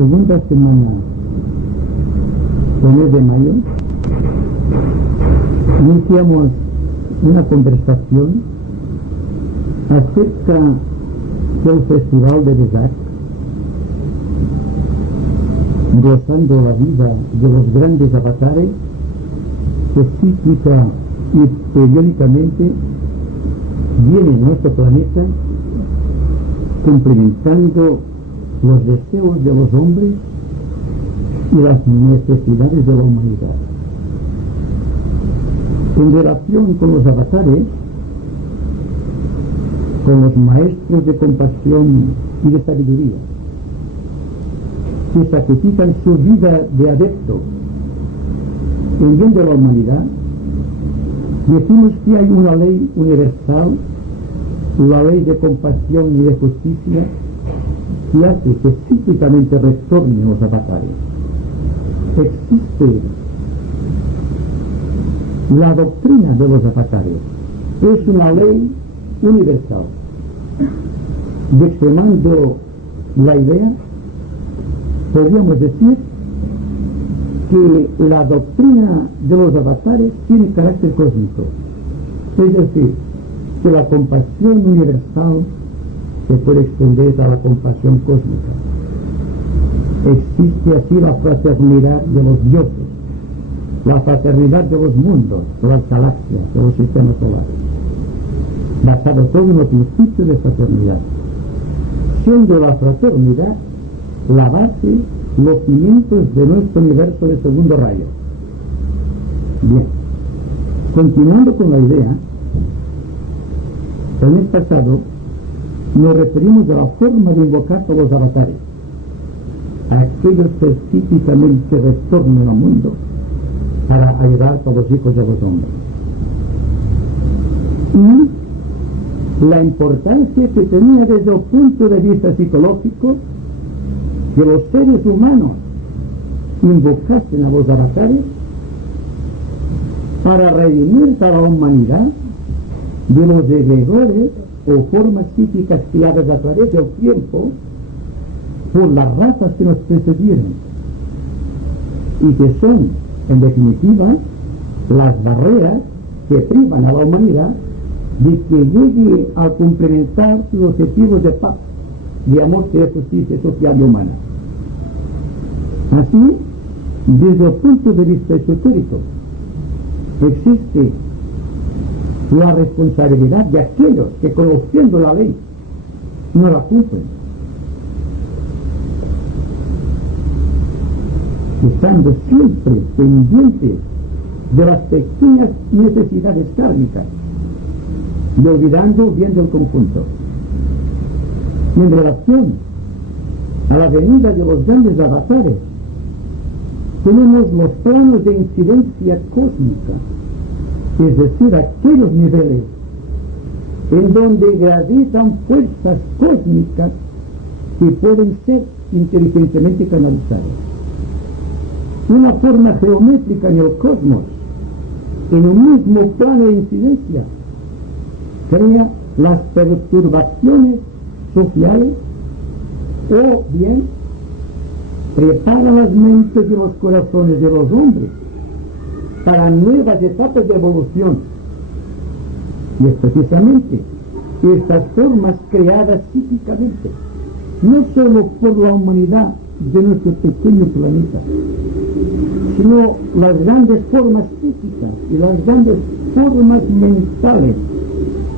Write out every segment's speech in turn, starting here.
segunda semana del mes de mayo iniciamos una conversación acerca del Festival de Besac, gozando la vida de los grandes avatares que cíclica y periódicamente vienen a nuestro planeta cumplimentando los deseos de los hombres y las necesidades de la humanidad. En relación con los avatares, con los maestros de compasión y de sabiduría, que sacrifican su vida de adepto en bien de la humanidad, decimos que hay una ley universal, la ley de compasión y de justicia, que hace que cíclicamente retornen los avatares. Existe la doctrina de los avatares, es una ley universal. Y extremando la idea, podríamos decir que la doctrina de los avatares tiene carácter cósmico, es decir, que la compasión universal se puede extender a la compasión cósmica. Existe así la fraternidad de los dioses, la fraternidad de los mundos, de las galaxias, de los sistemas solares, basado todo en los principios de fraternidad, siendo la fraternidad la base, los cimientos de nuestro universo de segundo rayo. Bien, continuando con la idea, el mes pasado nos referimos a la forma de invocar a los avatares, a aquellos que cíclicamente retornan al mundo para ayudar a los hijos de los hombres. Y la importancia que tenía desde el punto de vista psicológico que los seres humanos invocasen a los avatares para redimir a la humanidad de los egregores o formas psíquicas creadas a través del tiempo por las razas que nos precedieron y que son, en definitiva, las barreras que privan a la humanidad de que llegue a complementar sus objetivos de paz, de amor, de justicia social y humana. Así, desde el punto de vista esotérico, existe la responsabilidad de aquellos que, conociendo la ley, no la cumplen, estando siempre pendientes de las pequeñas necesidades kármicas y olvidando bien del conjunto. Y en relación a la venida de los grandes avatares, tenemos los planos de incidencia cósmica, es decir, aquellos niveles en donde gravitan fuerzas cósmicas que pueden ser inteligentemente canalizadas. Una forma geométrica en el cosmos, en un mismo plano de incidencia, crea las perturbaciones sociales o bien prepara las mentes y los corazones de los hombres para nuevas etapas de evolución. Y es precisamente estas formas creadas psíquicamente, no solo por la humanidad de nuestro pequeño planeta, sino las grandes formas psíquicas y las grandes formas mentales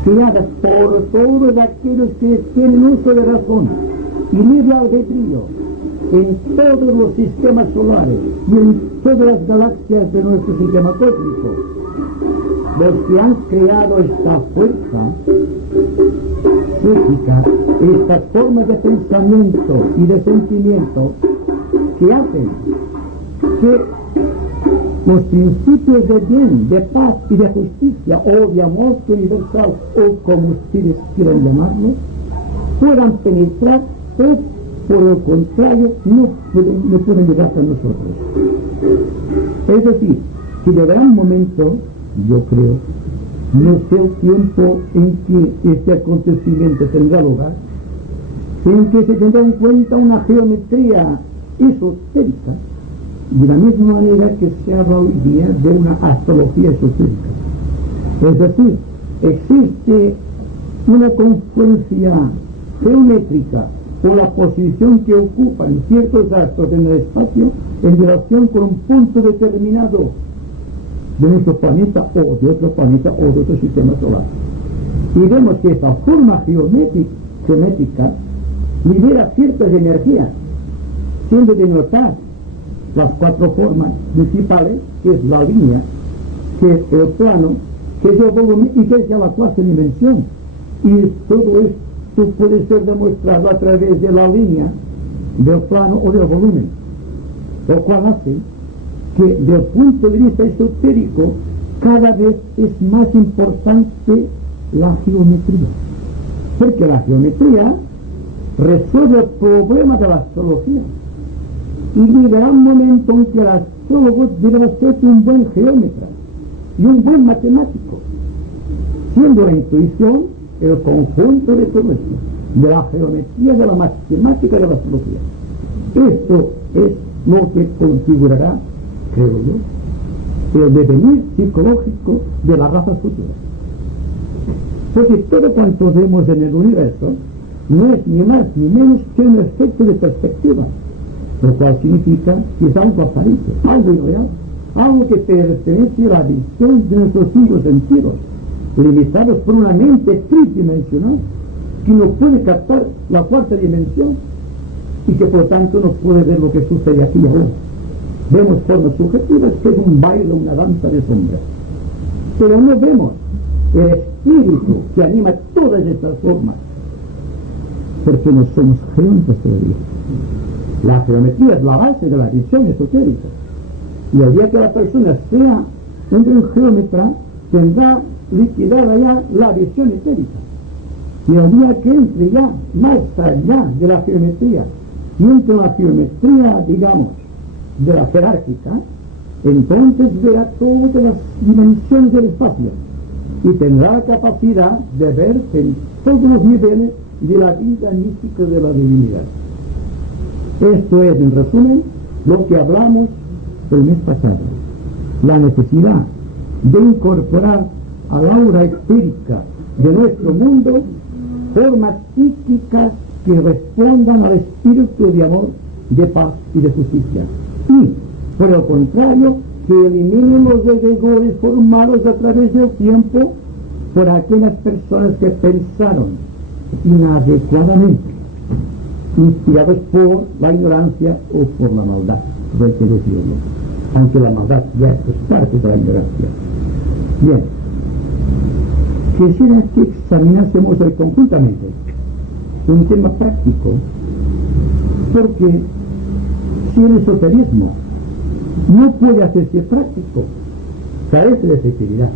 creadas por todos aquellos que tienen uso de razón y libre albedrío en todos los sistemas solares y en todas las galaxias de nuestro sistema cósmico. Los que han creado esta fuerza psíquica, estas formas de pensamiento y de sentimiento que hacen que los principios de bien, de paz y de justicia o de amor universal o como ustedes quieran llamarlo, puedan penetrar o por el contrario no pueden llegar a nosotros. Es decir, que llegará un momento, yo creo, no sé el tiempo en que este acontecimiento tendrá lugar, en que se tendrá en cuenta una geometría esotérica, de la misma manera que se habla hoy día de una astrología esotérica. Es decir, existe una confluencia geométrica o la posición que ocupan ciertos astros en el espacio en relación con un punto determinado de nuestro planeta o de otro planeta o de otro sistema solar. Y vemos que esta forma geométrica libera ciertas energías, siendo de notar las cuatro formas principales, que es la línea, que es el plano, que es el volumen y que es ya la cuarta dimensión. Y todo esto puede ser demostrado a través de la línea, del plano o del volumen, lo cual hace que desde el punto de vista esotérico cada vez es más importante la geometría, porque la geometría resuelve el problema de la astrología y llegará un momento en que el astrólogo debe ser un buen geómetra y un buen matemático, siendo la intuición el conjunto de todo esto, de la geometría, de la matemática, de la astrología. Esto es lo que configurará, creo yo, el devenir psicológico de las razas futuras. Porque todo cuanto vemos en el universo no es ni más ni menos que un efecto de perspectiva, lo cual significa que es algo aparente, algo irreal, algo que pertenece a la visión de nuestros cinco sentidos, limitados por una mente tridimensional que no puede captar la cuarta dimensión y que por lo tanto no puede ver lo que sucede aquí y ahora. Vemos formas subjetivas, que es un baile, una danza de sombras, pero no vemos el espíritu que anima todas estas formas, porque no somos geómetras todavía. La geometría es la base de la visión esotérica, y el día que la persona sea un buen geómetra tendrá liquidada ya la visión etérica, y el día que entre ya más allá de la geometría y entre la geometría, digamos, de la jerárquica, entonces verá todas las dimensiones del espacio y tendrá la capacidad de ver en todos los niveles de la vida mística de la divinidad. Esto es, en resumen, lo que hablamos el mes pasado, la necesidad de incorporar al aura etérica de nuestro mundo formas psíquicas que respondan al espíritu de amor, de paz y de justicia, y por el contrario que eliminen los egregores formados a través del tiempo por aquellas personas que pensaron inadecuadamente, inspirados por la ignorancia o por la maldad, por hay que decirlo, aunque la maldad ya es parte de la ignorancia. Bien, quisiera que examinásemos hoy conjuntamente un tema práctico, porque si el esoterismo no puede hacerse práctico, carece de efectividad.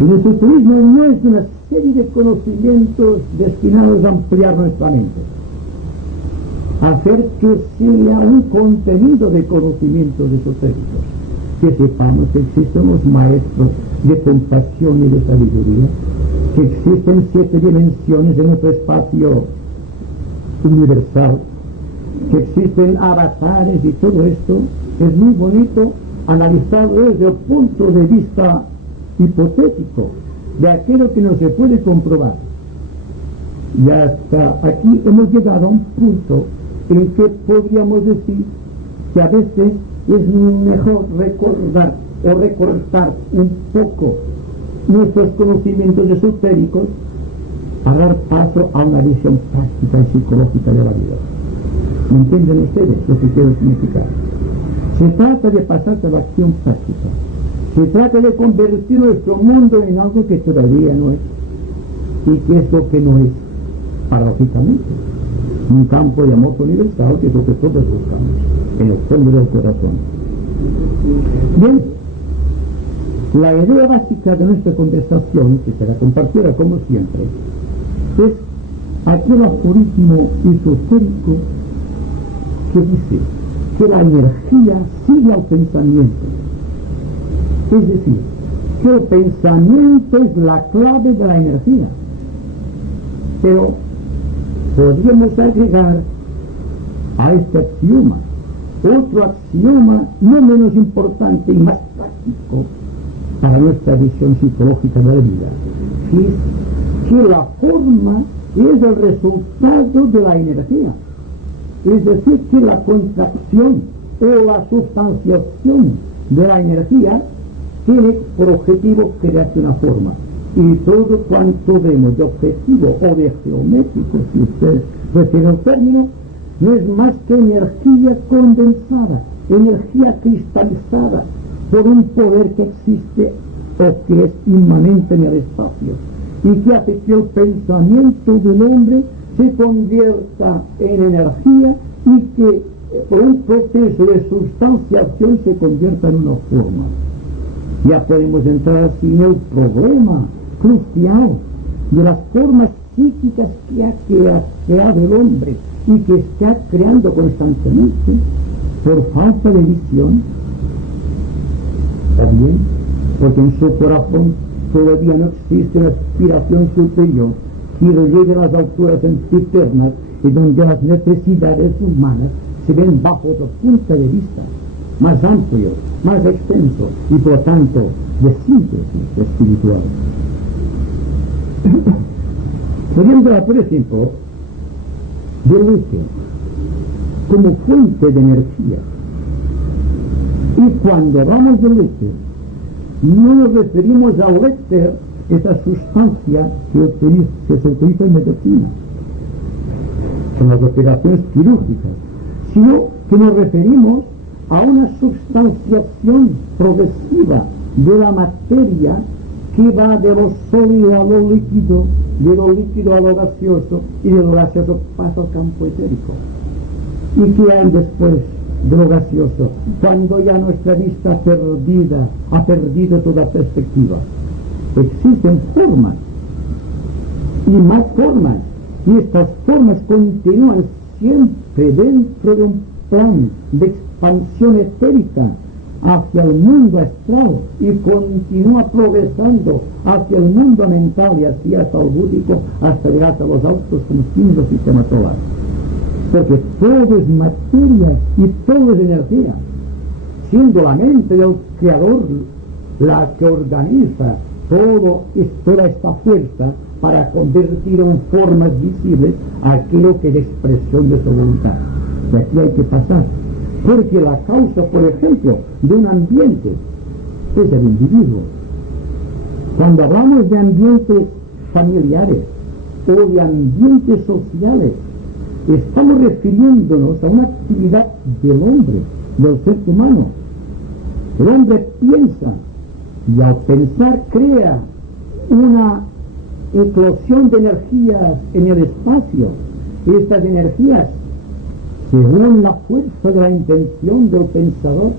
El esoterismo no es una serie de conocimientos destinados a ampliar nuestra mente, a hacer que sea un contenido de conocimientos esotéricos, que sepamos que existen los maestros de compasión y de sabiduría, que existen 7 dimensiones en nuestro espacio universal, que existen avatares y todo esto. Es muy bonito analizarlo desde el punto de vista hipotético, de aquello que no se puede comprobar. Y hasta aquí hemos llegado a un punto en que podríamos decir que a veces es mejor recordar o recortar un poco nuestros conocimientos esotéricos a dar paso a una visión práctica y psicológica de la vida. ¿Me entienden ustedes lo que quiero significar? Se trata de pasar a la acción práctica. Se trata de convertir nuestro mundo en algo que todavía no es, y que es lo que no es, paradójicamente, un campo de amor universal, que es lo que todos buscamos, en el fondo del corazón. Bien, la idea básica de nuestra conversación, que será compartida como siempre, es aquel aforismo esotérico que dice que la energía sigue al pensamiento. Es decir, que el pensamiento es la clave de la energía. Pero podríamos agregar a este axioma. Otro axioma no menos importante y más práctico para nuestra visión psicológica de la vida es que la forma es el resultado de la energía. Es decir, que la contracción o la sustanciación de la energía tiene por objetivo crearse una forma. Y todo cuanto vemos de objetivo o de geométrico, si usted refiere al término, no es más que energía condensada, energía cristalizada por un poder que existe o que es inmanente en el espacio y que hace que el pensamiento del hombre se convierta en energía y que por un proceso de sustanciación se convierta en una forma. Ya podemos entrar así en el problema crucial de las formas psíquicas que ha creado el hombre y que está creando constantemente por falta de visión, o bien porque en su corazón todavía no existe una aspiración superior que llegue a las alturas eternas y donde las necesidades humanas se ven bajo otro punto de vista más amplio, más extenso y por lo tanto de síntesis espiritual. Podríamos hablar, por ejemplo, del éter como fuente de energía. Y cuando hablamos del éter, no nos referimos al éter, esa sustancia que se utiliza en medicina, en las operaciones quirúrgicas, sino que nos referimos a una sustanciación progresiva de la materia que va de lo sólido a lo líquido, de lo líquido a lo gaseoso y de lo gaseoso pasa al campo etérico. ¿Y qué hay después de lo gaseoso? Cuando ya nuestra vista ha perdido toda perspectiva. Existen formas y más formas, y estas formas continúan siempre dentro de un plan de expansión etérica hacia el mundo astral y continúa progresando hacia el mundo mental y así hasta el búdico, hasta llegar a los altos confines del sistema solar. Porque todo es materia y todo es energía, siendo la mente del Creador la que organiza toda esta fuerza para convertir en formas visibles aquello que es expresión de su voluntad. Y aquí hay que pasar, porque la causa, por ejemplo, de un ambiente es el individuo. Cuando hablamos de ambientes familiares o de ambientes sociales, estamos refiriéndonos a una actividad del hombre, del ser humano. El hombre piensa y al pensar crea una eclosión de energías en el espacio. Estas energías, según la fuerza de la intención del pensador,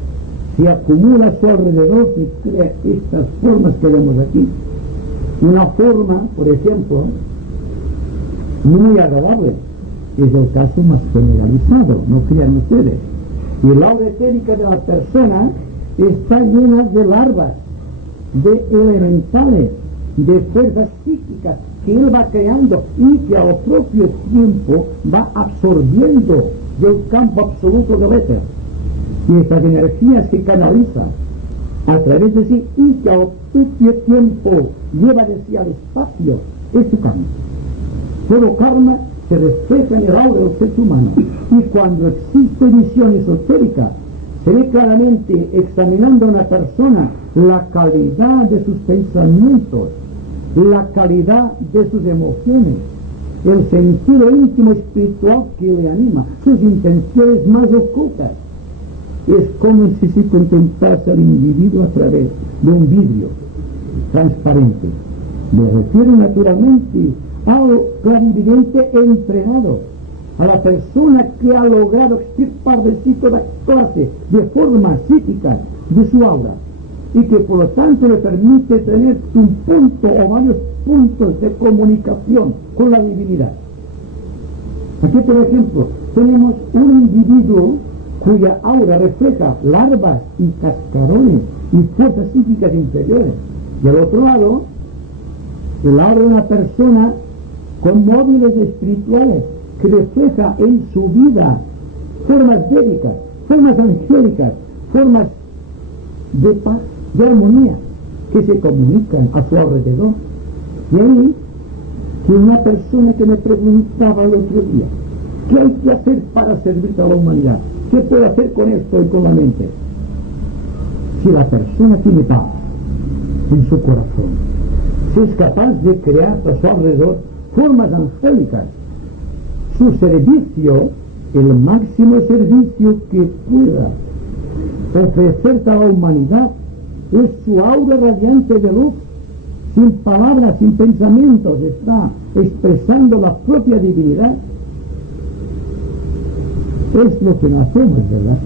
se acumula a su alrededor y crea estas formas que vemos aquí. Una forma, por ejemplo, muy agradable, es el caso más generalizado, no crean ustedes. Y el aura etérica de la persona está llena de larvas, de elementales, de fuerzas psíquicas que él va creando y que al propio tiempo va absorbiendo del campo absoluto del éter. Y estas energías que canaliza a través de sí y que al propio tiempo lleva de sí al espacio es su karma. Todo karma se refleja en el aura del ser humano. Y cuando existe visión esotérica, se ve claramente, examinando a una persona, la calidad de sus pensamientos, la calidad de sus emociones, el sentido íntimo espiritual que le anima, sus intenciones más ocultas. Es como si se contemplase al individuo a través de un vidrio transparente. Me refiero naturalmente al clarividente entrenado, a la persona que ha logrado extirpar de sí toda clase de formas psíquicas de su aura y que por lo tanto le permite tener un punto o varios puntos de comunicación con la divinidad. Aquí, por ejemplo, tenemos un individuo cuya aura refleja larvas y cascarones y fuerzas psíquicas inferiores. Y al otro lado, el aura de una persona con móviles espirituales que refleja en su vida formas védicas, formas angélicas, formas de paz, de armonía, que se comunican a su alrededor. Y ahí, que una persona que me preguntaba el otro día, ¿qué hay que hacer para servir a la humanidad? ¿Qué puedo hacer con esto y con la mente? Si la persona tiene paz en su corazón, si es capaz de crear a su alrededor formas angélicas, su servicio, el máximo servicio que pueda ofrecer a la humanidad, es su aura radiante de luz, sin palabras, sin pensamientos, está expresando la propia divinidad. Es lo que no hacemos, ¿verdad?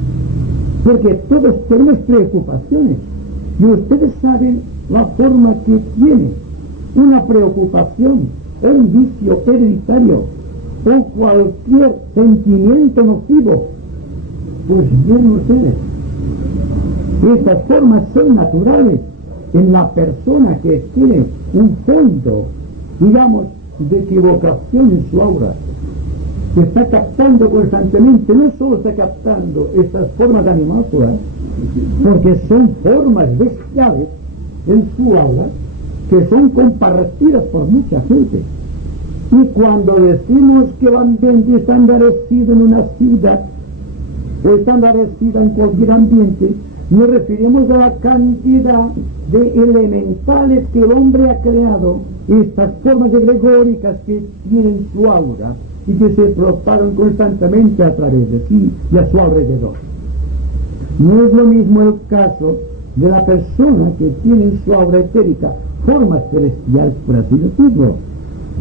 Porque todos tenemos preocupaciones, y ustedes saben la forma que tiene una preocupación, un vicio hereditario o cualquier sentimiento nocivo. Pues bien, ustedes, estas formas son naturales en la persona que tiene un fondo, digamos, de equivocación en su aura, que está captando constantemente, no solo está captando estas formas animales, porque son formas bestiales en su aura que son compartidas por mucha gente. Y cuando decimos que el ambiente está enrarecido en una ciudad o está enrarecido en cualquier ambiente, nos referimos a la cantidad de elementales que el hombre ha creado, estas formas egregóricas que tienen su aura y que se propagan constantemente a través de sí y a su alrededor. No es lo mismo el caso de la persona que tiene en su aura etérica formas celestiales, por así decirlo,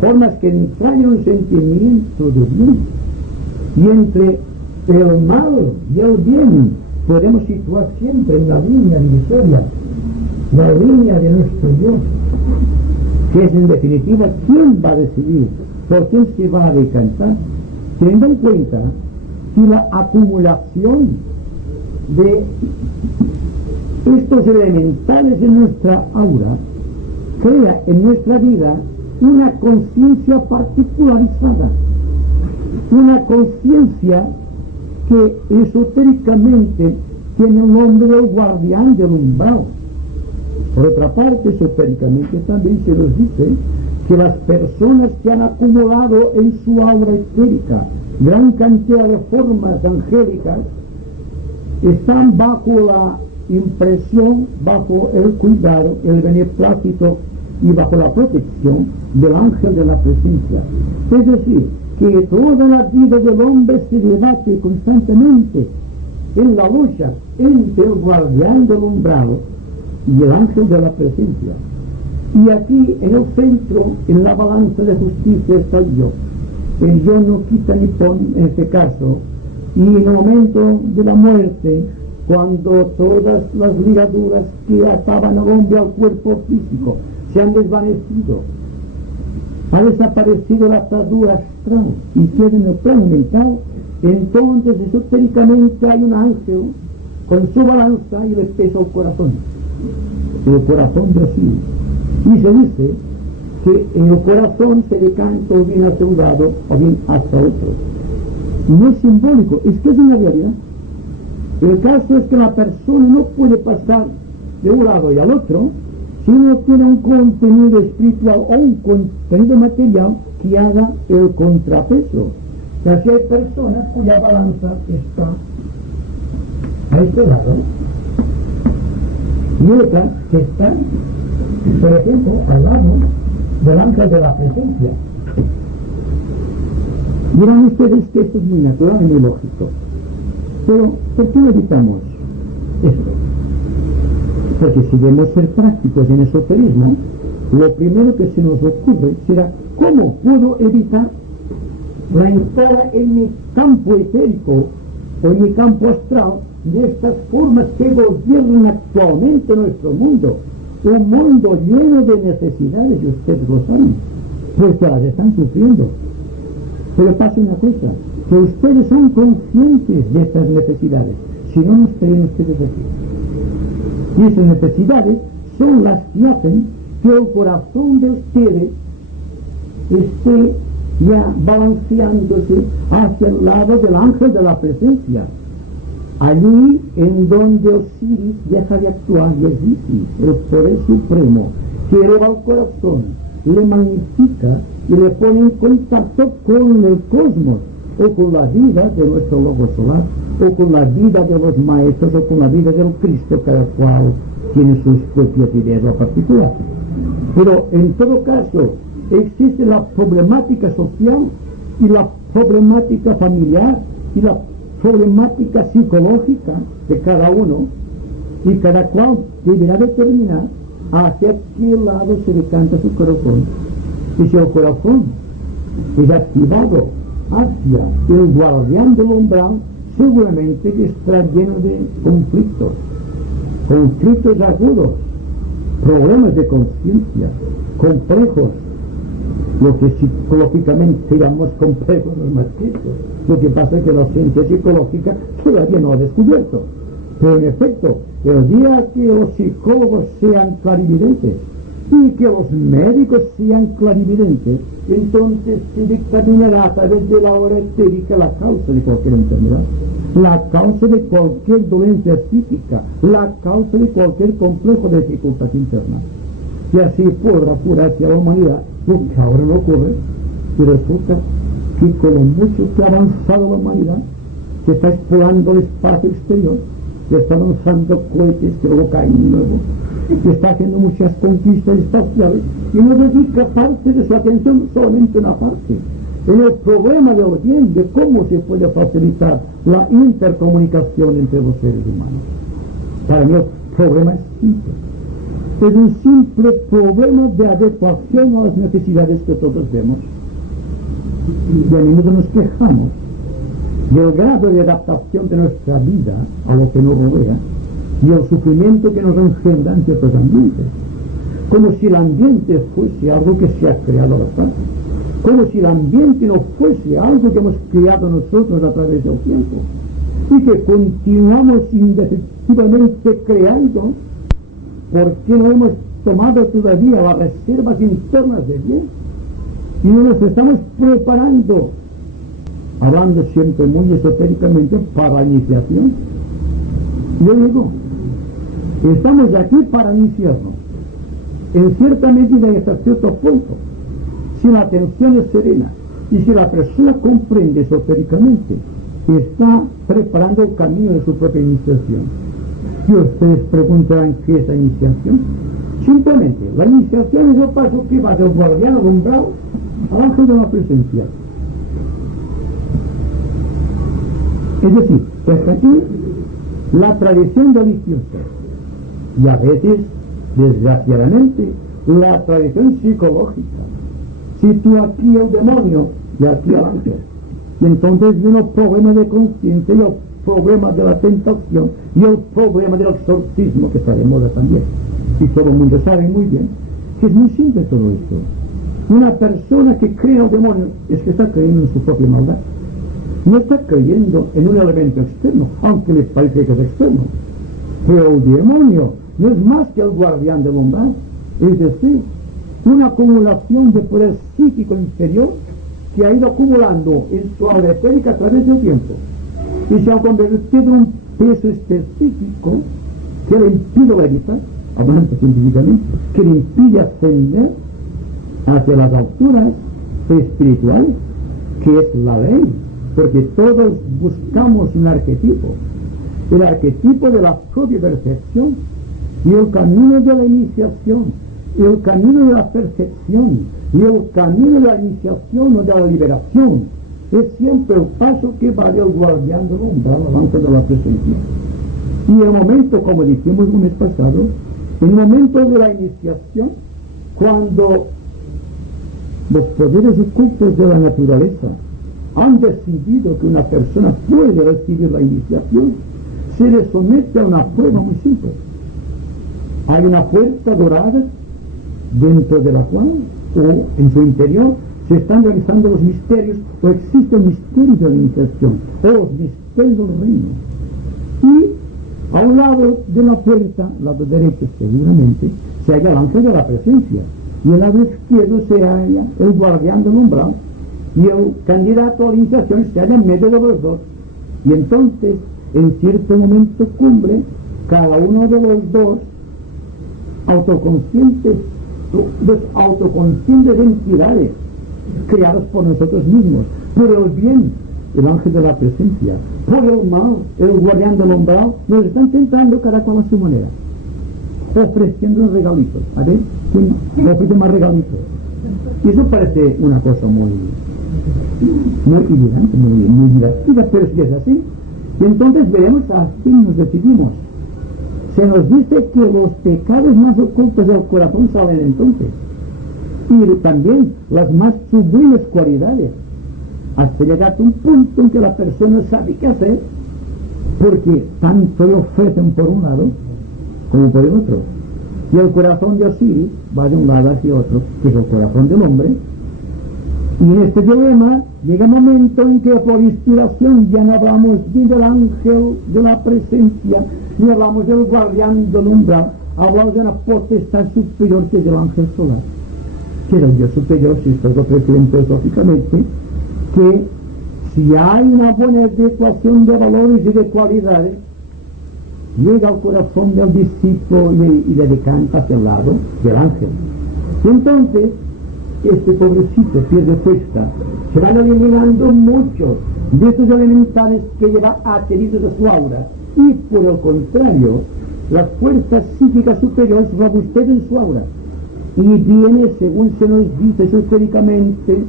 formas que entrañan un sentimiento de bien. Y entre el mal y el bien podemos situar siempre en la línea divisoria, la línea de nuestro Dios, que es en definitiva quién va a decidir, por quién se va a decantar, teniendo en cuenta que la acumulación de estos elementales en nuestra aura crea en nuestra vida una conciencia particularizada, una conciencia que esotéricamente tiene un nombre de guardián del umbral. Por otra parte, esotéricamente también se nos dice que las personas que han acumulado en su aura etérica gran cantidad de formas angélicas están bajo la impresión, bajo el cuidado, el beneplácito y bajo la protección del ángel de la presencia. Es decir, que toda la vida del hombre se debate constantemente en la lucha entre el guardián del umbral y el ángel de la presencia. Y aquí en el centro, en la balanza de justicia, está yo. El yo no quita ni pone en este caso. Y en el momento de la muerte, cuando todas las ligaduras que ataban al hombre al cuerpo físico se han desvanecido, ha desaparecido la atadura astral y queda en el plano mental, entonces esotéricamente hay un ángel con su balanza y le pesa el corazón de así. Y se dice que en el corazón se decanta o bien hacia un lado o bien hacia otro. No es simbólico, es que es una realidad. El caso es que la persona no puede pasar de un lado y al otro si no tiene un contenido espiritual o un contenido material que haga el contrapeso. O sea, si hay personas cuya balanza está a este lado y otra que está, por ejemplo, al lado del ángel de la presencia. Dirán ustedes que esto es muy natural y muy lógico. Pero, ¿por qué evitamos esto? Porque si debemos ser prácticos en esoterismo, lo primero que se nos ocurre será ¿cómo puedo evitar la entrada en mi campo etérico o en mi campo astral de estas formas que gobiernan actualmente nuestro mundo? Un mundo lleno de necesidades, y ustedes lo saben, porque las están sufriendo. Pero pasa una cosa, que ustedes son conscientes de estas necesidades, si no, no estarían ustedes aquí. Y esas necesidades son las que hacen que el corazón de ustedes esté ya balanceándose hacia el lado del ángel de la presencia, allí en donde Osiris deja de actuar y es Isis, el poder supremo, que eleva el corazón, le magnifica y le pone en contacto con el cosmos, o con la vida de nuestro lobo solar, o con la vida de los maestros, o con la vida del Cristo, cada cual tiene sus propias ideas en particular. Pero en todo caso, existe la problemática social y la problemática familiar y la problemática psicológica de cada uno, y cada cual deberá determinar hacia qué lado se decanta su corazón. Y si el corazón es activado hacia el guardián del umbral, seguramente que estará lleno de conflictos agudos, problemas de conciencia, complejos, lo que psicológicamente llamamos complejos los maestros. Lo que pasa es que la ciencia psicológica todavía no ha descubierto. Pero en efecto, el día que los psicólogos sean clarividentes y que los médicos sean clarividentes, entonces se dictaminará a través de la hora etérica la causa de cualquier enfermedad, la causa de cualquier dolencia psíquica, la causa de cualquier complejo de dificultad interna. Y así podrá curarse a la humanidad, lo que ahora no ocurre. Y resulta que con lo mucho que ha avanzado la humanidad, que está explorando el espacio exterior, que está lanzando cohetes que luego caen nuevo, que está haciendo muchas conquistas espaciales y no dedica parte de su atención solamente a una parte, en el problema del bien, de cómo se puede facilitar la intercomunicación entre los seres humanos. Para mí el problema es simple. Es un simple problema de adecuación a las necesidades que todos vemos. Y a menudo nos quejamos del grado de adaptación de nuestra vida a lo que nos rodea y el sufrimiento que nos engendra en ciertos ambientes, como si el ambiente fuese algo que se ha creado al azar, como si el ambiente no fuese algo que hemos creado nosotros a través del tiempo y que continuamos indefectiblemente creando porque no hemos tomado todavía las reservas internas de bien y no nos estamos preparando, hablando siempre muy esotéricamente, para la iniciación. Yo digo, estamos aquí para iniciarnos, en cierta medida y hasta cierto punto, si la atención es serena y si la persona comprende esotéricamente, está preparando el camino de su propia iniciación. Y ustedes preguntarán qué es la iniciación. Simplemente, la iniciación es el paso que va del guardián al umbral al ángel de la presencia. Es decir, hasta aquí la tradición religiosa y a veces, desgraciadamente, la tradición psicológica sitúa aquí el demonio y aquí el ángel. Y entonces viene el problema de conciencia y el problema de la tentación y el problema del exorcismo, que está de moda también. Y todo el mundo sabe muy bien que es muy simple todo esto. Una persona que cree en el demonio es que está creyendo en su propia maldad. No está creyendo en un elemento externo, aunque le parece que es externo. Pero el demonio no es más que el guardián del umbral, es decir, una acumulación de poder psíquico inferior que ha ido acumulando en su aura etérica a través del tiempo y se ha convertido en un peso específico que le impide levitar, hablando científicamente, que le impide ascender hacia las alturas espirituales, que es la ley, porque todos buscamos un arquetipo, el arquetipo de la propia percepción y el camino de la iniciación, el camino de la percepción y el camino de la iniciación o de la liberación es siempre el paso que va del guardián del umbral al ángel de la presencia. Y el momento, como dijimos el mes pasado, el momento de la iniciación, cuando los poderes ocultos de la naturaleza han decidido que una persona puede recibir la iniciación, se le somete a una prueba muy simple. Hay una puerta dorada dentro de la cual, o en su interior, se están realizando los misterios, o existen misterios de la iniciación, o los misterios del reino. Y a un lado de la puerta, lado derecho seguramente, se halla el ángel de la presencia, y al lado izquierdo se halla el guardián del umbral, y el candidato a la iniciación se halla en medio de los dos. Y entonces, en cierto momento cumbre, cada uno de los dos autoconscientes entidades creadas por nosotros mismos, por el bien, el ángel de la presencia, por el mal, el guardián del umbral, nos están tentando cada cual a su manera, ofreciendo regalitos. A ver, ¿quién ofrece más regalitos? Y eso parece una cosa muy evidente, muy divertida, pero si es así, y entonces veremos a quién nos decidimos. Se nos dice que los pecados más ocultos del corazón salen entonces, y también las más sublimes cualidades, hasta llegar a un punto en que la persona sabe qué hacer, porque tanto le ofrecen por un lado como por el otro. Y el corazón de Osiris va de un lado hacia otro, que es el corazón del hombre. Y en este dilema llega un momento en que por inspiración ya no hablamos ni del ángel de la presencia, ni hablamos del guardián del umbral, hablamos de una potestad superior que es el ángel solar, que era el Dios superior, si esto lo prefieren filosóficamente, que si hay una buena adecuación de valores y de cualidades, llega al corazón del discípulo y le decanta hacia el lado del ángel. Y entonces, este pobrecito pierde fuerza, se van eliminando muchos de estos elementales que lleva adheridos a su aura, y por el contrario, las fuerzas psíquicas superiores robustecen su aura, y viene, según se nos dice esotéricamente,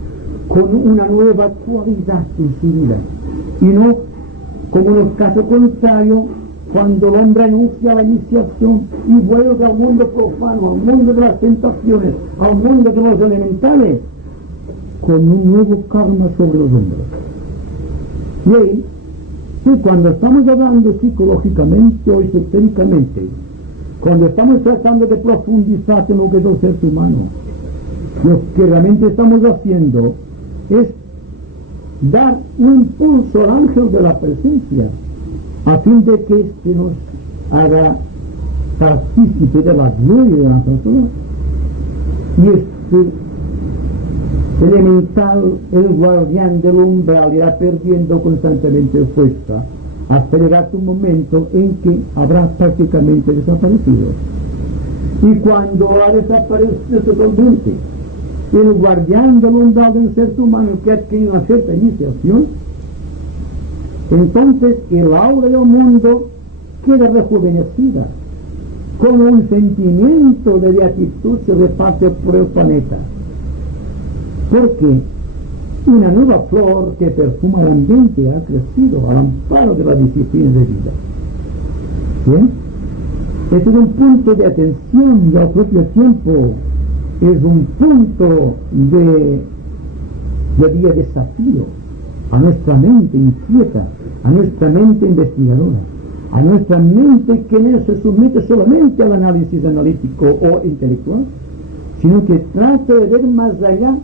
con una nueva cualidad en su vida, y no como en el caso contrario, cuando el hombre anuncia la iniciación y vuelve al mundo profano, al mundo de las tentaciones, al mundo de los elementales, con un nuevo karma sobre los hombres. Y ahí, cuando estamos hablando psicológicamente o esotéricamente, cuando estamos tratando de profundizar en lo que es el ser humano, lo que realmente estamos haciendo es dar un impulso al ángel de la presencia, a fin de que éste nos haga partícipe de la gloria de la ángel solar. Y este elemental, el guardián del umbral, irá perdiendo constantemente fuerza hasta llegar a un momento en que habrá prácticamente desaparecido. Y cuando ha desaparecido totalmente el guardián del umbral del ser humano, que ha adquirido una cierta iniciación, entonces el aura del mundo queda rejuvenecida, con un sentimiento de beatitud se reparte por el planeta, porque una nueva flor que perfuma el ambiente ha crecido al amparo de la disciplina de vida. ¿Bien? Este es un punto de atención y al propio tiempo es un punto de desafío a nuestra mente inquieta, a nuestra mente investigadora, a nuestra mente que no se somete solamente al análisis analítico o intelectual, sino que trata de ver más allá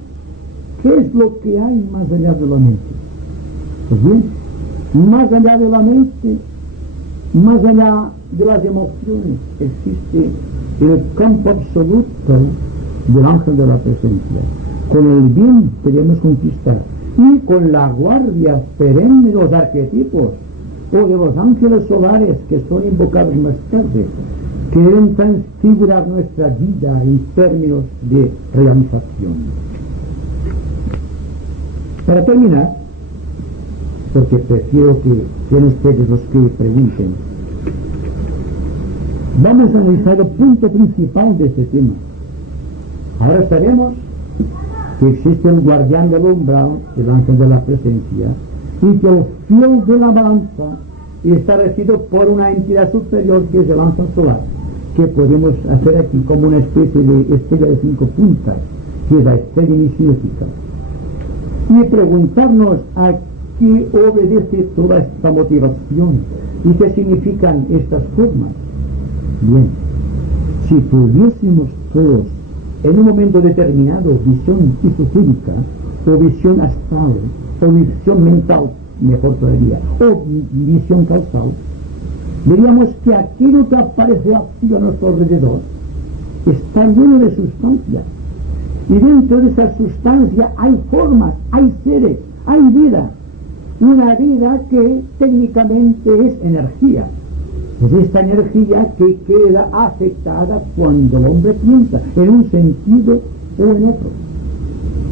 qué es lo que hay más allá de la mente. Pues bien, más allá de la mente, más allá de las emociones, existe el campo absoluto del ángel de la presencia. Con el bien queremos conquistar, y con la guardia perenne de los arquetipos o de los ángeles solares que son invocados más tarde, que deben transfigurar nuestra vida en términos de realización. Para terminar, porque prefiero que sean ustedes los que pregunten, vamos a analizar el punto principal de este tema. Ahora sabemos que existe el guardián del umbral, el ángel de la presencia, y que el fiel de la balanza está regido por una entidad superior que es el ángel solar, que podemos hacer aquí como una especie de estrella de 5 puntas, que es la estrella iniciática, y preguntarnos a qué obedece toda esta motivación y qué significan estas formas. Bien, si tuviésemos todos en un momento determinado visión esotérica, o visión astral, o visión mental, mejor todavía, o visión causal, veríamos que aquello que aparece así a nuestro alrededor está lleno de sustancia, Y dentro de esa sustancia hay formas, hay seres, hay vida. Una vida que técnicamente es energía. Es esta energía que queda afectada cuando el hombre piensa en un sentido o en otro.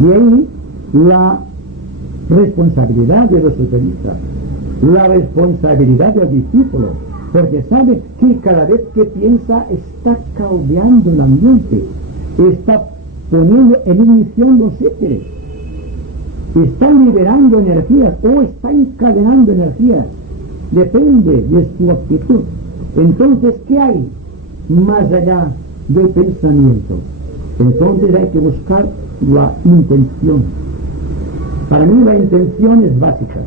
Y ahí la responsabilidad de los esoteristas, la responsabilidad del discípulo, porque sabe que cada vez que piensa está caldeando el ambiente, está poniendo en ignición los éteres, está liberando energías o está encadenando energías, depende de su actitud. Entonces, ¿qué hay más allá del pensamiento? Entonces hay que buscar la intención. Para mí la intención es básica.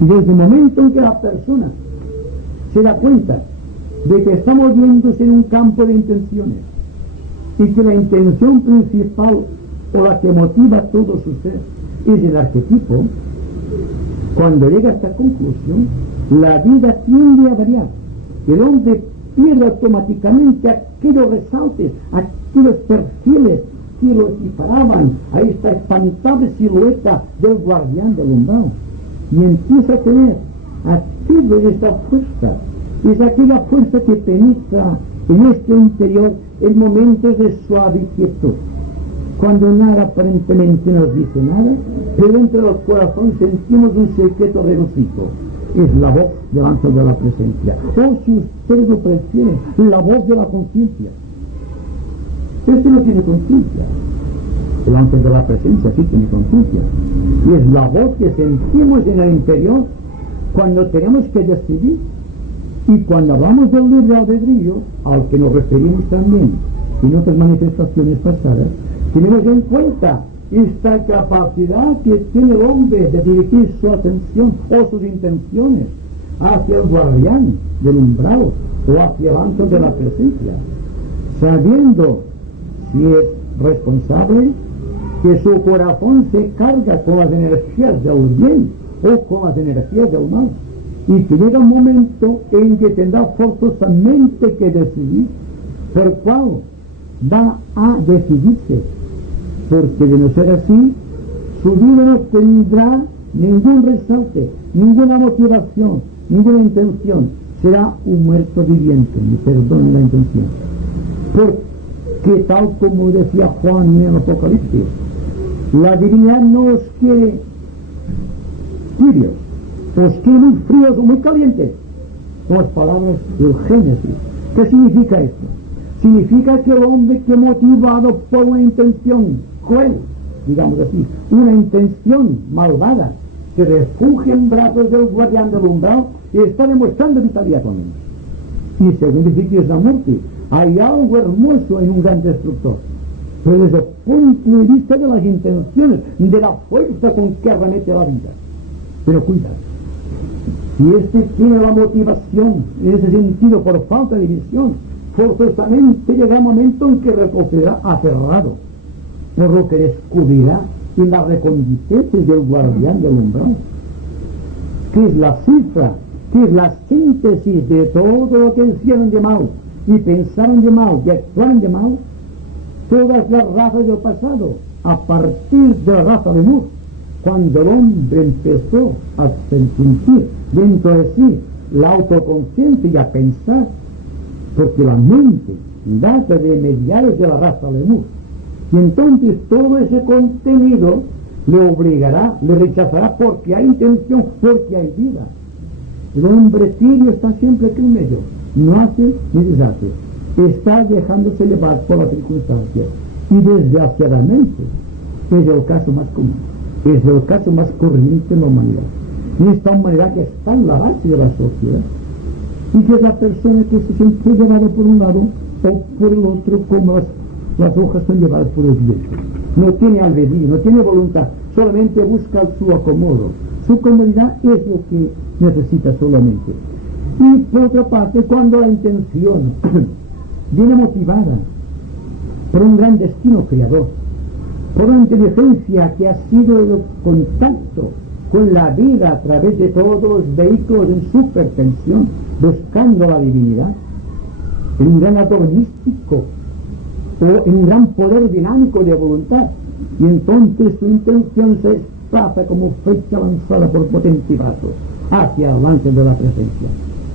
Y desde el momento en que la persona se da cuenta de que está moviéndose en un campo de intenciones y que la intención principal o la que motiva todo su ser es el arquetipo, cuando llega a esta conclusión, la vida tiende a variar. El hombre pierde automáticamente aquellos resaltes, aquellos perfiles que lo equiparaban a esta espantable silueta del guardián del umbral, y empieza a tener activo esta fuerza. Es aquella fuerza que penetra en este interior en momentos de suave quietud, cuando nada aparentemente nos dice nada, pero entre los corazones sentimos un secreto regocijo. Es la voz del ángel de la presencia, o si ustedes lo prefieren, la voz de la conciencia. Este no tiene conciencia. El ángel de la presencia sí tiene conciencia, y es la voz que sentimos en el interior cuando tenemos que decidir. Y cuando hablamos del libre albedrío, al que nos referimos también en otras manifestaciones pasadas, tenemos en cuenta esta capacidad que tiene el hombre de dirigir su atención o sus intenciones hacia el guardián del umbral o hacia el ángel de la presencia, sabiendo si es responsable, que su corazón se carga con las energías del bien o con las energías del mal, y que llega un momento en que tendrá forzosamente que decidir por cuál va a decidirse, porque de no ser así, su vida no tendrá ningún resalte, ninguna motivación, ninguna intención. Será un muerto viviente, me perdonen la intención. Porque tal como decía Juan en el Apocalipsis, la divinidad no os quiere tibios, os quiere muy fríos o muy calientes. Son las palabras del Génesis. ¿Qué significa esto? Significa que el hombre que motivado por una intención cruel, digamos así, una intención malvada, se refugia en brazos del guardián del umbral y está demostrando vitalidad también. Y según dice la muerte, hay algo hermoso en un gran destructor, pero desde el punto de vista de las intenciones, de la fuerza con que arremete la vida. Pero cuidado, si este tiene la motivación en ese sentido por falta de visión, forzosamente llegará un momento en que retrocederá aferrado, por lo que descubrirá en las reconditencias del guardián del umbral, que es la cifra, que es la síntesis de todo lo que hicieron de mal y pensaron de mal y actuaron de mal todas las razas del pasado, a partir de la raza de Lemur, cuando el hombre empezó a sentir dentro de sí la autoconciencia y a pensar, porque la mente data de mediados de la raza Lemur, y entonces todo ese contenido le obligará, le rechazará porque hay intención, porque hay vida. El hombre tibio está siempre aquí en medio, no hace ni deshace, está dejándose llevar por las circunstancias, y desgraciadamente es el caso más común, es el caso más corriente en la humanidad, y esta humanidad que está en la base de la sociedad, y que es la persona que se siente llevada por un lado o por el otro, como las hojas son llevadas por el viento. No tiene albedrío, no tiene voluntad, solamente busca su acomodo. Su comodidad es lo que necesita solamente. Y por otra parte, cuando la intención viene motivada por un gran destino creador, por una inteligencia que ha sido el contacto con la vida a través de todos los vehículos en supertensión, buscando la divinidad, en un gran ador místico, o en un gran poder dinámico de voluntad, y entonces su intención se desplaza como flecha lanzada por potente brazo hacia el avance de la presencia,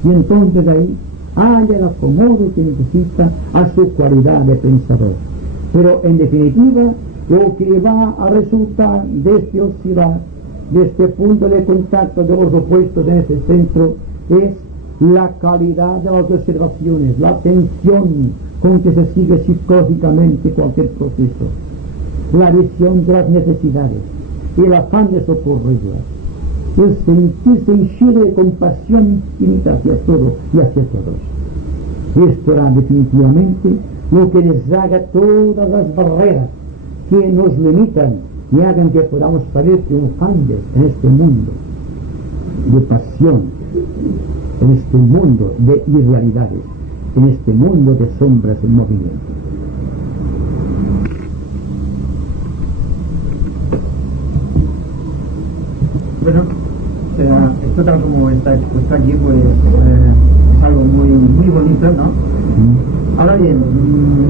y entonces ahí halla el acomodo que necesita a su cualidad de pensador. Pero en definitiva, lo que va a resultar de este oscilar, de este punto de contacto de los opuestos en ese centro, es la calidad de las observaciones, la atención con que se sigue psicológicamente cualquier proceso, la visión de las necesidades, el afán de socorrerlas, el sentirse henchido de compasión infinita hacia todo y hacia todos. Esto era definitivamente lo que deshaga todas las barreras que nos limitan y hagan que podamos salir triunfantes en este mundo de pasión, en este mundo de irrealidades, en este mundo de sombras en movimiento. Bueno, esto tal como está expuesto aquí, pues es algo muy, muy bonito, ¿no? Ahora bien,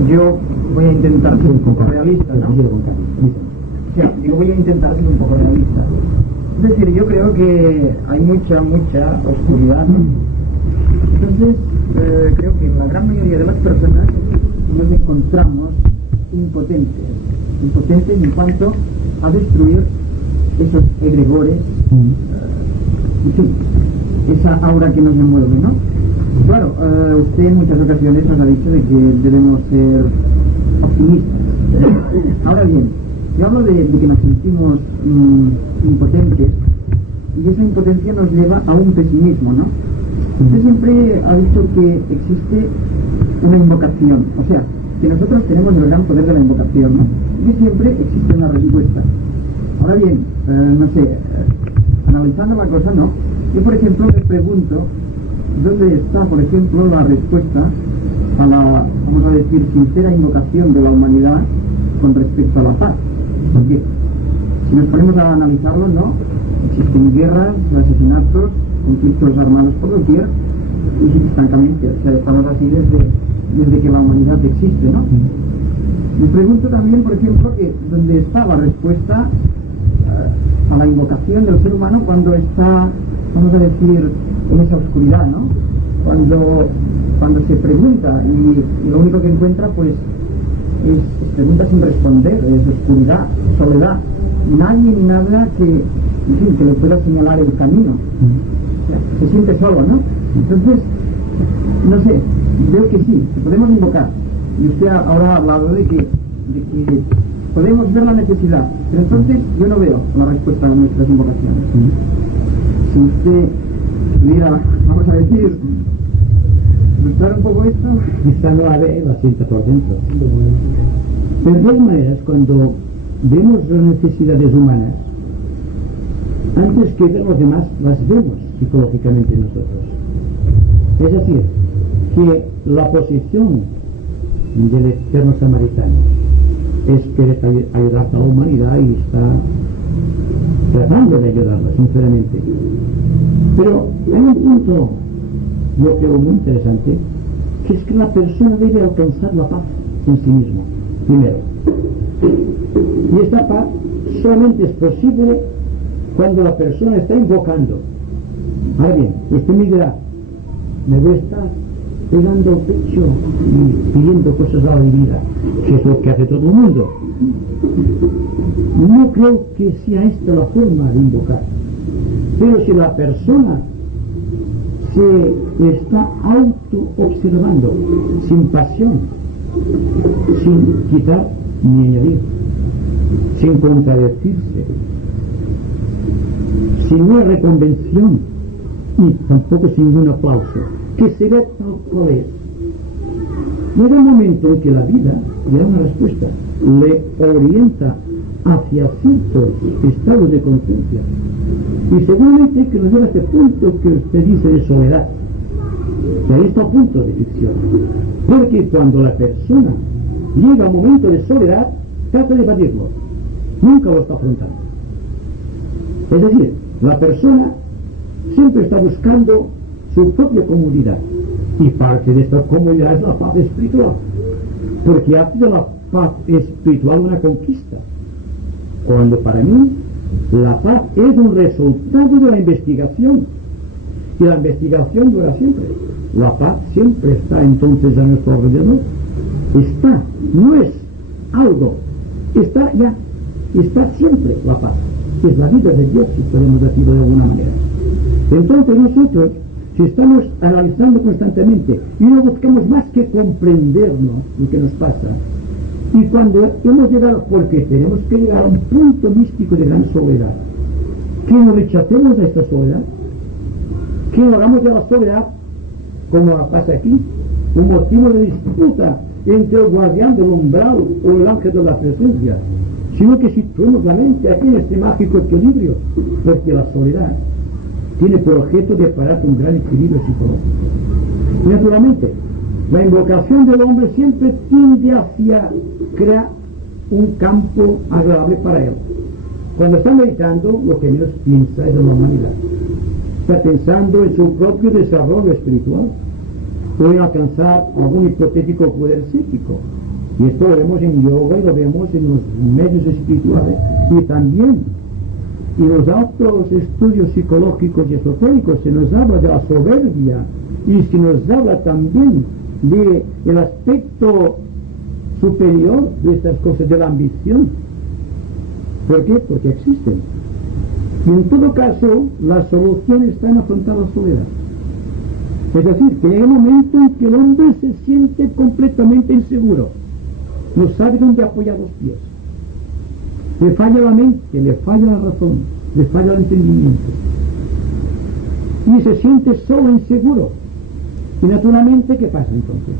yo voy a intentar ser un poco realista, ¿no? Voy a intentar ser un poco realista. Es decir, yo creo que hay mucha oscuridad, ¿no? Entonces, creo que la gran mayoría de las personas nos encontramos impotentes en cuanto a destruir esos egregores, en fin, esa aura que nos envuelve, ¿no? Claro, usted en muchas ocasiones nos ha dicho de que debemos ser optimistas. Ahora bien, yo hablo de que nos sentimos impotentes, y esa impotencia nos lleva a un pesimismo, ¿no? Usted siempre ha dicho que existe una invocación, o sea, que nosotros tenemos el gran poder de la invocación, ¿no? Y que siempre existe una respuesta. Ahora bien, no sé, analizando la cosa, ¿no? Yo, por ejemplo, me pregunto dónde está, por ejemplo, la respuesta a la, vamos a decir, sincera invocación de la humanidad con respecto a la paz. Porque si nos ponemos a analizarlo, ¿no? Existen guerras, asesinatos, conflictos armados por doquier, y francamente, o sea, estamos así desde que la humanidad existe, ¿no? Me pregunto también, por ejemplo, que dónde está la respuesta a la invocación del ser humano cuando está, vamos a decir, en esa oscuridad, ¿no? Cuando se pregunta y lo único que encuentra, pues, es preguntas sin responder, es oscuridad, soledad, nadie ni nada que, en fin, que le pueda señalar el camino. O sea, se siente solo, ¿no? Entonces, no sé, veo que sí, que podemos invocar. Y usted ahora ha hablado de que podemos ver la necesidad, pero entonces yo no veo la respuesta a nuestras invocaciones. Si usted pudiera, vamos a decir, ilustrar un poco esto. Quizá no la ve, la sienta por dentro. Pero de todas maneras, cuando vemos las necesidades humanas, antes que ver los demás, las vemos psicológicamente nosotros. Es decir, que la posición del eterno samaritano es querer ayudar a la humanidad y está tratando de ayudarla, sinceramente. Pero hay un punto, yo creo, muy interesante, que es que la persona debe alcanzar la paz en sí mismo, primero. Y esta paz solamente es posible cuando la persona está invocando. Ahora bien, usted me dirá, me voy a estar pegando el pecho y pidiendo cosas a la vida, que es lo que hace todo el mundo. No creo que sea esta la forma de invocar. Pero si la persona se está auto-observando, sin pasión, sin quitar ni añadir, sin contradecirse, sin una reconvención y tampoco sin un aplauso, que se ve tal cual es. Llega un momento en que la vida le da una respuesta, le orienta hacia ciertos estados de conciencia, y seguramente que nos lleva a este punto que usted dice de soledad, que ahí está el punto de ficción, porque cuando la persona llega a un momento de soledad, trata de evadirlo, nunca lo está afrontando. Es decir, la persona siempre está buscando su propia comodidad, y parte de esta comodidad es la paz espiritual. porque hace de la paz espiritual una conquista, cuando para mí la paz es un resultado de la investigación, y la investigación dura siempre. La paz siempre está entonces a nuestro alrededor, está, no es algo, está ya, está siempre la paz, es la vida de Dios, si podemos decirlo de alguna manera. Entonces nosotros, si estamos analizando constantemente y no buscamos más que comprendernos lo que nos pasa, y cuando hemos llegado, porque tenemos que llegar a un punto místico de gran soledad, que nos rechacemos a esta soledad, que no hagamos de la soledad, como pasa aquí, un motivo de disputa entre el guardián del umbral o el ángel de la presencia, sino que situemos la mente aquí en este mágico equilibrio, porque la soledad tiene por objeto de parar un gran equilibrio psicológico. Y naturalmente, la invocación del hombre siempre tiende hacia crear un campo agradable para él. Cuando está meditando, lo que menos piensa es en la humanidad. Está pensando en su propio desarrollo espiritual o en alcanzar algún hipotético poder psíquico. Y esto lo vemos en yoga y lo vemos en los medios espirituales y también en los altos estudios psicológicos y esotéricos se nos habla de la soberbia y se nos habla también del aspecto superior de estas cosas, de la ambición. ¿Por qué? Porque existen. Y en todo caso, la solución está en afrontar la soledad. Es decir, que llega un momento en que el hombre se siente completamente inseguro, no sabe dónde apoyar los pies, le falla la mente, le falla la razón, le falla el entendimiento, y se siente solo, inseguro. Y naturalmente, ¿qué pasa entonces?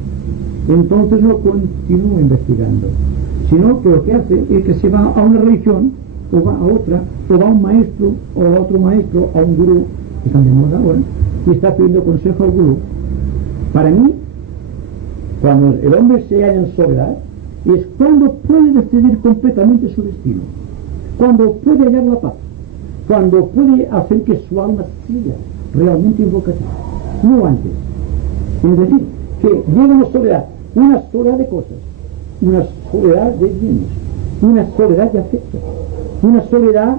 Entonces no continúa investigando, sino que lo que hace es que se va a una religión, o va a otra, o va a un maestro, o a otro maestro, a un gurú, que están de moda ahora, y está pidiendo consejo al gurú. Para mí, cuando el hombre se halla en soledad, es cuando puede decidir completamente su destino, cuando puede hallar la paz, cuando puede hacer que su alma sea realmente invocativa, no antes. Es decir, que llega una soledad de cosas, una soledad de bienes, una soledad de afectos, una soledad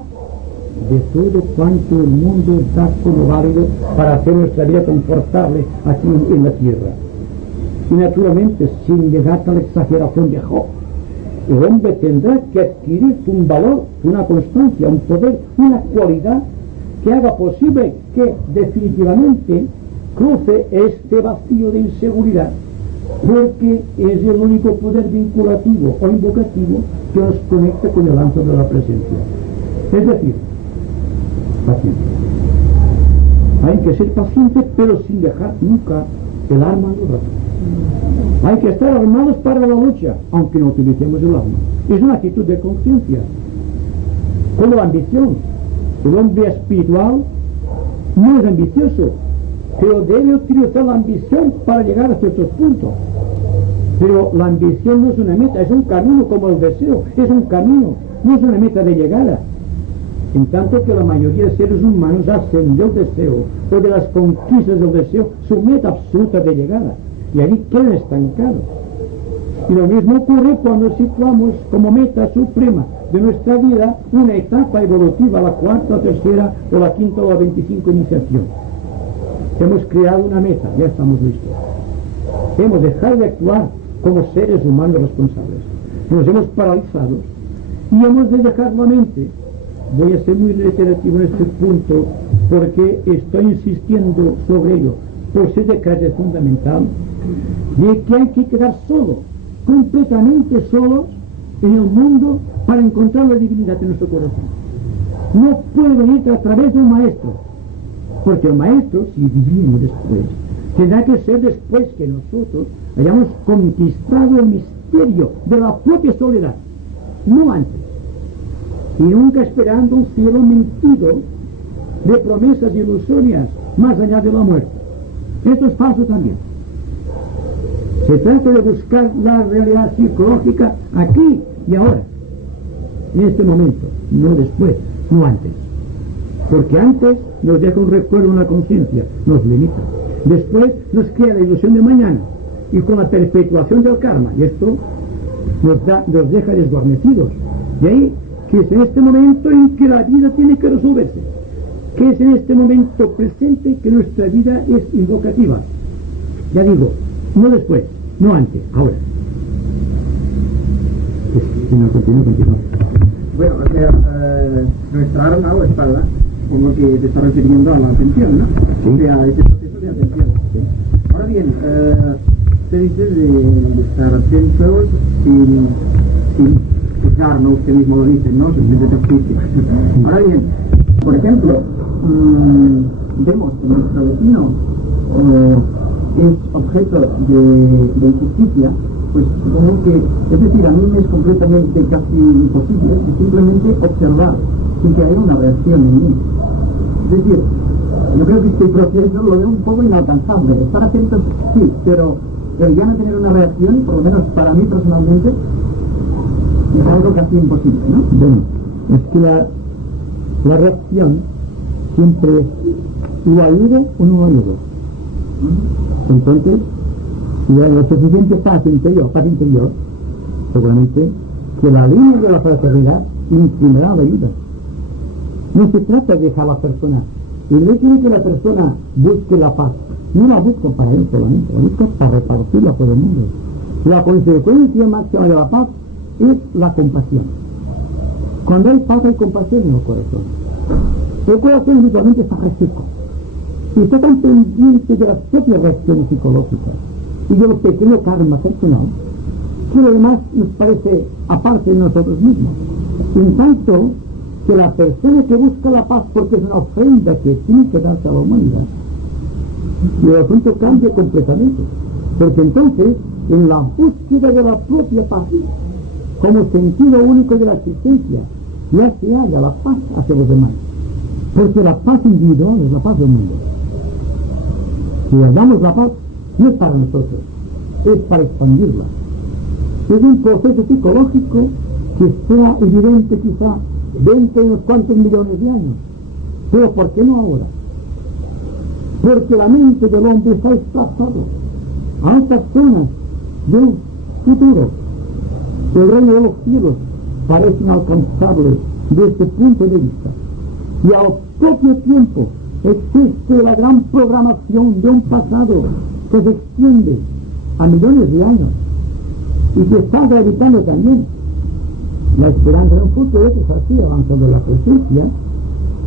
de todo cuanto el mundo da como válido para hacer nuestra vida confortable aquí en la tierra. Y naturalmente, sin llegar a la exageración de Job, el hombre tendrá que adquirir un valor, una constancia, un poder, una cualidad que haga posible que definitivamente cruce este vacío de inseguridad, porque es el único poder vinculativo o invocativo que nos conecta con el ángel de la presencia. Es decir, paciencia. Hay que ser paciente, pero sin dejar nunca el arma en los brazos. Hay que estar armados para la lucha, aunque no utilicemos el arma. Es una actitud de conciencia. Como la ambición. El hombre espiritual no es ambicioso, pero debe utilizar la ambición para llegar a ciertos puntos. Pero la ambición no es una meta, es un camino, como el deseo, es un camino, no es una meta de llegada. En tanto que la mayoría de seres humanos hacen del deseo o de las conquistas del deseo su meta absoluta de llegada, y allí quedan estancados. Y lo mismo ocurre cuando situamos como meta suprema de nuestra vida una etapa evolutiva, la cuarta, la tercera o la quinta o la 25 iniciación. Hemos creado una meta, ya estamos listos. Hemos dejado de actuar como seres humanos responsables. Nos hemos paralizado y hemos de dejar la mente. Voy a ser muy reiterativo en este punto porque estoy insistiendo sobre ello, por ser de carácter fundamental, de que hay que quedar solos, completamente solos en el mundo para encontrar la divinidad en nuestro corazón. No puede venir a través de un maestro, porque el maestro, si viene después, tendrá que ser después que nosotros hayamos conquistado el misterio de la propia soledad, no antes. Y nunca esperando un cielo mentido de promesas ilusorias más allá de la muerte. Esto es falso también. Se trata de buscar la realidad psicológica aquí y ahora, en este momento, no después, no antes. Porque antes nos deja un recuerdo, una conciencia, nos limita. Después nos crea la ilusión de mañana, y con la perpetuación del karma. Y esto nos deja desguarnecidos. De ahí que es en este momento en que la vida tiene que resolverse, que es en este momento presente que nuestra vida es invocativa. Ya digo, no después, no antes, ahora. Si no, continúo. Bueno, o sea, nuestra arma o espada, como que te está refiriendo a la atención, ¿no? Sí. O sea, ese proceso de atención. Sí. Ahora bien, usted dice de estar atentos sin fijar, ¿no? Usted mismo lo dice, ¿no? Simplemente te juicio. Ahora bien, por ejemplo, vemos que nuestro vecino es objeto de injusticia, pues supongo que, es decir, a mí me es completamente casi imposible simplemente observar sin que haya una reacción en mí. Es decir, yo creo que este proceso lo veo un poco inalcanzable. Estar atentos, sí, pero ya no tener una reacción, por lo menos para mí personalmente, es algo casi imposible, ¿no? Bueno, es que la reacción siempre lo ayuda o no ayuda. Entonces, si hay lo suficiente paz interior, seguramente que la línea de la fraternidad inclinará la ayuda. No se trata de dejar a la persona. El hecho de que la persona busque la paz, no la busca para él solamente, la busca para repartirla por el mundo. La consecuencia máxima de la paz es la compasión. Cuando hay paz hay compasión en el corazón. El corazón habitualmente está reseco y está tan pendiente de las propias reacciones psicológicas y de los pequeños karma personal que lo demás nos parece aparte de nosotros mismos. En tanto que la persona que busca la paz porque es una ofrenda que tiene que darse a la humanidad, y el asunto cambia completamente, porque entonces en la búsqueda de la propia paz como sentido único de la existencia ya se halla la paz hacia los demás, porque la paz individual es la paz del mundo. Si hallamos la paz no es para nosotros, es para expandirla. Es un proceso psicológico que sea evidente quizá dentro de unos cuantos millones de años, pero ¿por qué no ahora? Porque la mente del hombre está desplazado a otras zonas del futuro. El reino de los cielos parece inalcanzable desde este punto de vista, y al propio tiempo existe la gran programación de un pasado que se extiende a millones de años y que está gravitando también la esperanza de un futuro que es así, avanzando la presencia,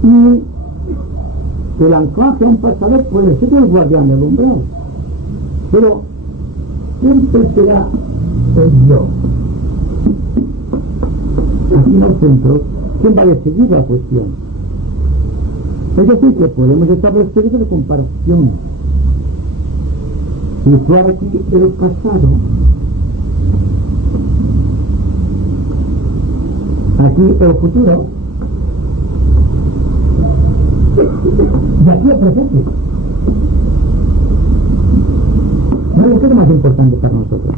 y el anclaje a un pasado puede ser el guardián del umbral, pero siempre será el yo. Aquí en el centro, ¿quién va a decidir la cuestión? Es decir, que podemos establecer una comparación. Situar aquí el pasado, aquí el futuro, y aquí el presente. ¿No? ¿Qué es lo más importante para nosotros?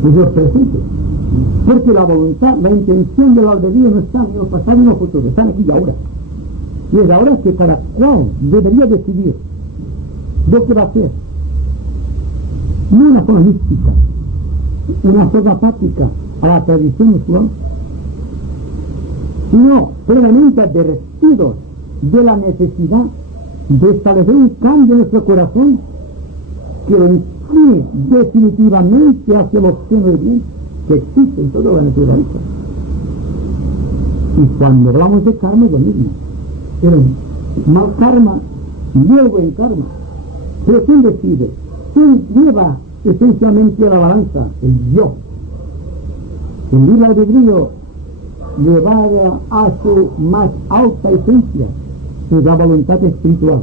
Es el presente. Porque la voluntad, la intención del albedrío no está en el pasado ni en el futuro, están aquí y ahora. Y es ahora que cada cual debería decidir lo que va a hacer. No una forma mística, una forma práctica a la tradición usual, sino plenamente advertidos de la necesidad de establecer un cambio en nuestro corazón que lo incline definitivamente hacia el océano del bien que existe en toda la naturaleza. Y cuando hablamos de karma es lo mismo. El mal karma y el buen karma. Pero ¿quién decide? ¿Quién lleva esencialmente a la balanza? El yo. El libre albedrío llevada a su más alta esencia es la voluntad espiritual.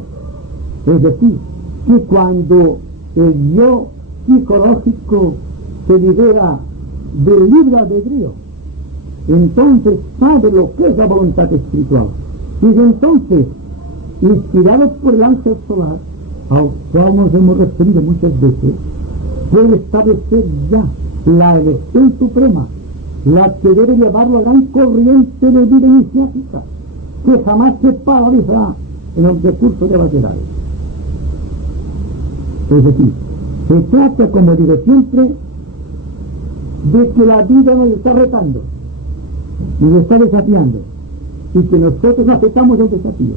Es decir, que cuando el yo psicológico se libera del libre albedrío, entonces sabe lo que es la voluntad espiritual. Y entonces, inspirados por el ángel solar, al cual nos hemos referido muchas veces, puede establecer ya la elección suprema, la que debe llevar la gran corriente de vida iniciática, que jamás se paralizará en el recurso de las edades. Es decir, Se trata, como digo siempre, de que la vida nos está retando, nos está desafiando, y que nosotros aceptamos el desafío,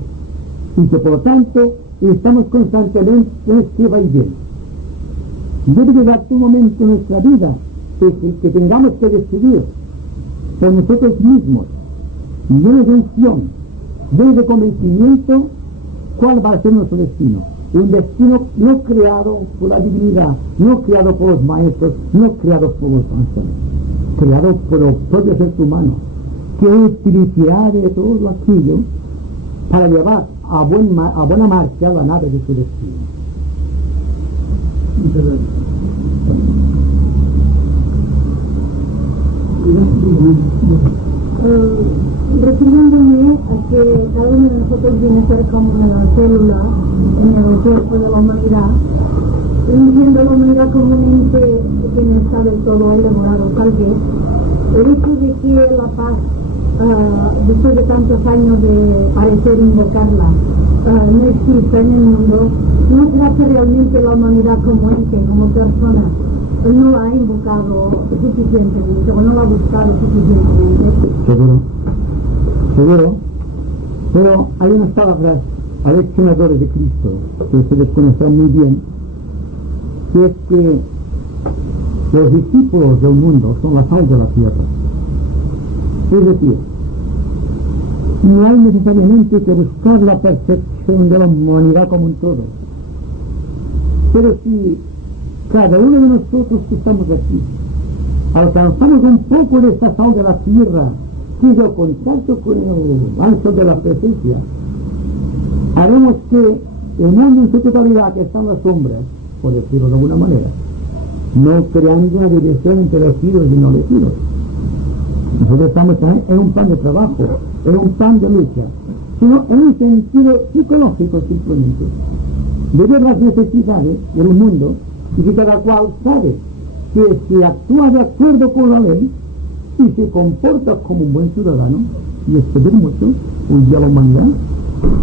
y que por lo tanto estamos constantemente en este vaivén. Debe llegar un momento en nuestra vida que tengamos que decidir por nosotros mismos, llenos de unción, llenos de convencimiento, cuál va a ser nuestro destino. Un destino no creado por la divinidad, no creado por los maestros, no creado por los ángeles, creado por el propio ser humano, que utilizará de todo aquello para llevar a buena marcha la nave de su destino. Refiriéndome a que cada uno de nosotros viene a ser como una célula en el cuerpo de la humanidad, viendo la humanidad como un ente que no está del todo elaborado, tal vez el hecho de que la paz, después de tantos años de parecer invocarla, no exista en el mundo, no será que realmente la humanidad como ente, como persona, no la ha invocado suficientemente o no la ha buscado suficientemente. Seguro, pero hay unas palabras aleccionadores de Cristo que ustedes conocen muy bien, que es que los discípulos del mundo son la sal de la tierra. Es decir, no hay necesariamente que buscar la perfección de la humanidad como un todo, pero si cada uno de nosotros que estamos aquí alcanzamos un poco de esta sal de la tierra, que es el contacto con el ángel de la presencia, haremos que el mundo en su totalidad, que está en las sombras, por decirlo de alguna manera, no creando una división entre elegidos y no elegidos. Nosotros estamos también en un plan de trabajo, en un plan de lucha, sino en un sentido psicológico simplemente, de ver las necesidades del mundo, y que cada cual sabe que si actúa de acuerdo con la ley y se comporta como un buen ciudadano, y es pedir mucho, un día a la humanidad,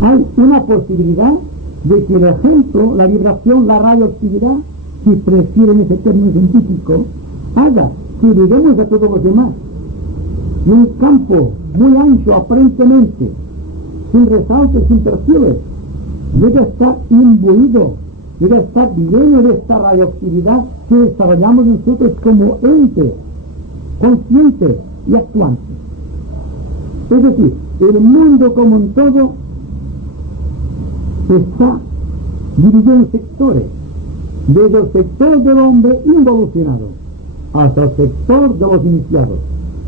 hay una posibilidad de que el ejemplo, la vibración, la radioactividad, si prefieren ese término científico, haga que lleguemos a todos los demás. Y un campo muy ancho aparentemente, sin resaltos, sin perfiles, llega a estar imbuido, llega a estar lleno de esta radioactividad que desarrollamos nosotros como ente, consciente y actuante. Es decir, el mundo como un todo está dividido en sectores, desde el sector del hombre involucionado hasta el sector de los iniciados,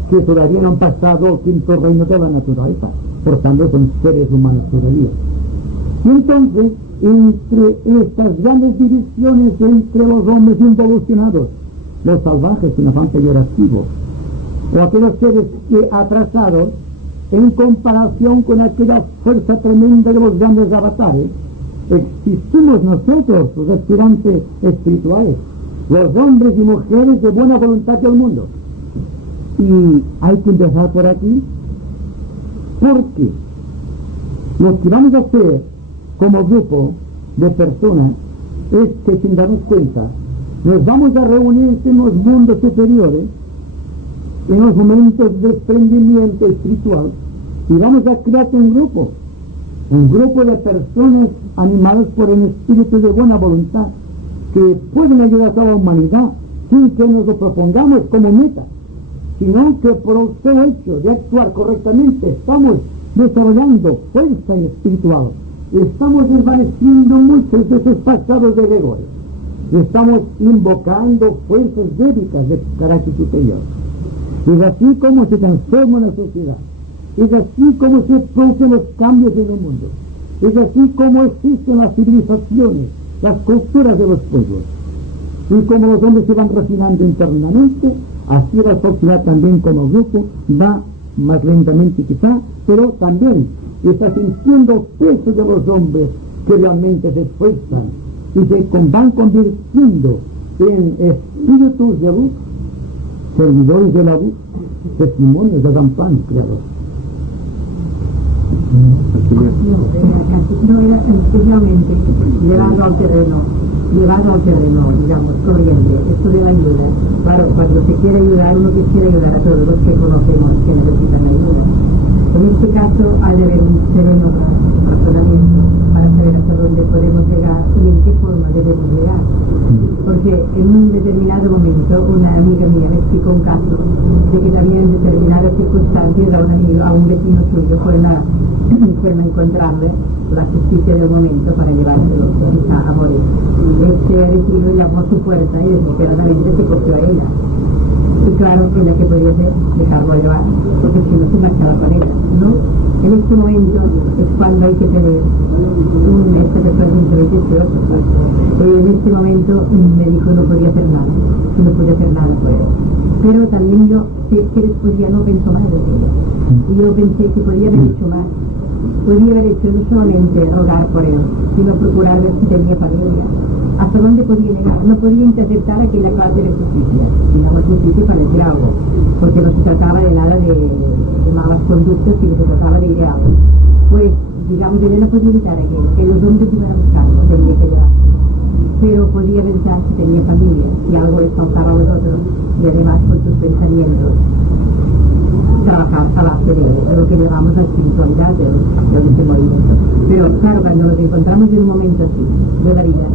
que todavía no han pasado al quinto reino de la naturaleza, por tanto son seres humanos todavía. Y entonces, entre estas grandes divisiones entre los hombres involucionados, los salvajes sin afán peyorativo, o aquellos seres que atrasados en comparación con aquella fuerza tremenda de los grandes avatares, existimos nosotros, los aspirantes espirituales, los hombres y mujeres de buena voluntad del mundo. Y hay que empezar por aquí, porque lo que vamos a hacer como grupo de personas es que, sin darnos cuenta, nos vamos a reunir en los mundos superiores, en los momentos de desprendimiento espiritual, y vamos a crear un grupo de personas animadas por el espíritu de buena voluntad, que pueden ayudar a toda la humanidad sin que nos lo propongamos como meta, sino que por el solo hecho de actuar correctamente estamos desarrollando fuerza espiritual, estamos desvaneciendo muchos de esos pasados de rigores, estamos invocando fuerzas bébicas de carácter superior. Es así como se transforma la sociedad, es así como se producen los cambios en el mundo, es así como existen las civilizaciones, las culturas de los pueblos. Y como los hombres se van refinando internamente, así la sociedad también como grupo va más lentamente quizá, pero también está sintiendo el peso de los hombres que realmente se esfuerzan y se van convirtiendo en espíritus de luz, servidores de la luz, testimonios de gran plan creador. No era especialmente llevando al terreno llevado al terreno, digamos, corriente, esto de la ayuda. Claro, cuando se quiere ayudar, uno quisiera ayudar a todos los que conocemos que necesitan ayuda. En este caso, ha de haber un sereno razonamiento para saber hasta dónde podemos llegar y en qué forma debemos llegar. Porque en un determinado momento, una amiga mía me explicó un caso de que también en determinadas circunstancias a un vecino suyo fueron a encontrarle la justicia del momento para llevárselo a morir. Este vecino llamó a su puerta y desesperadamente se cogió a ella. Y claro, ella que podía hacer, dejarlo llevar, porque si no se marchaba con ella, ¿no? En este momento es cuando hay que tener este después de 18, en este momento me dijo no podía hacer nada, no podía hacer nada por él. Pero también yo sé que después ya no pensó más de ello. Y yo pensé que podía haber hecho más. Podía haber hecho no solamente rogar por él, sino procurar ver si tenía familia. ¿Hasta dónde podía llegar? No podía interceptar aquella clase de justicia, digamos justicia para decir algo, porque no se trataba de nada de malas conductas, sino se trataba de ideales. Pues, digamos, ella no podía evitar aquello, que los hombres iban a buscarlo, tenía que llegar. Pero podía pensar que tenía familia, y algo les faltaba a los otros, y además con sus pensamientos trabajar a base de lo que llamamos la espiritualidad de este movimiento. Pero claro, cuando nos encontramos en un momento así de la vida,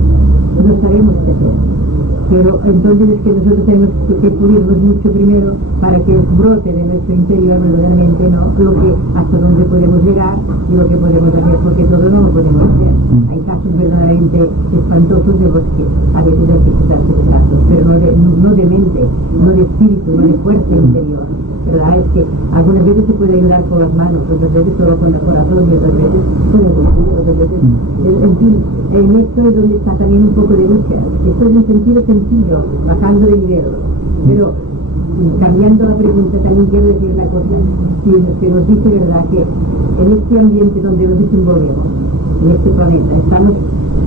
no sabemos qué hacer. Pero entonces es que nosotros tenemos que pulirnos mucho primero para que brote de nuestro interior verdaderamente, ¿no?, lo que hasta dónde podemos llegar y lo que podemos hacer, porque todo no lo podemos hacer. Hay casos verdaderamente espantosos de los que a veces hay que quitarse de brazos, pero no de mente, no de espíritu, no de fuerza interior. ¿Verdad? Es que algunas veces se puede ayudar con las manos, otras veces solo con el corazón y otras veces con el bolsillo, otras veces... En fin, en esto es donde está también un poco de lucha. Esto es un sentido sencillo, bajando de nivel. Pero cambiando la pregunta también quiero decir una cosa, que nos dice, ¿verdad?, que en este ambiente donde nos desenvolvemos, en este planeta, estamos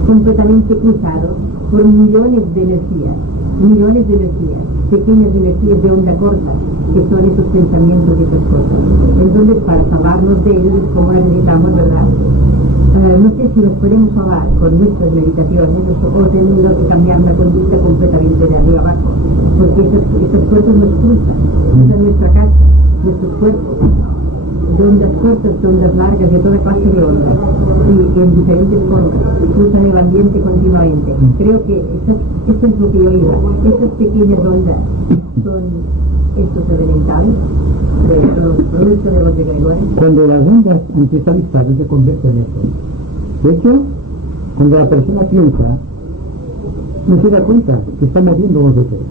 completamente cruzados por millones de energías, pequeñas energías de onda corta, que son esos pensamientos y esas cosas. Entonces, para salvarnos de ellos es como necesitamos, ¿verdad? No sé si nos podemos salvar con nuestras meditaciones o teniendo que cambiar una conducta completamente de arriba abajo, porque esas cosas nos cruzan, cruzan nuestra casa, nuestros cuerpos, de ondas cortas, de ondas largas, de toda clase de ondas, y en diferentes formas, cruzan el ambiente continuamente. Creo que esto es lo que yo iba. Estas pequeñas ondas son estos elementales, los productos de los egregores. Cuando las ondas antiestabilizadas se convierten en eso. De hecho, cuando la persona piensa, no se da cuenta que está moviendo los éteres.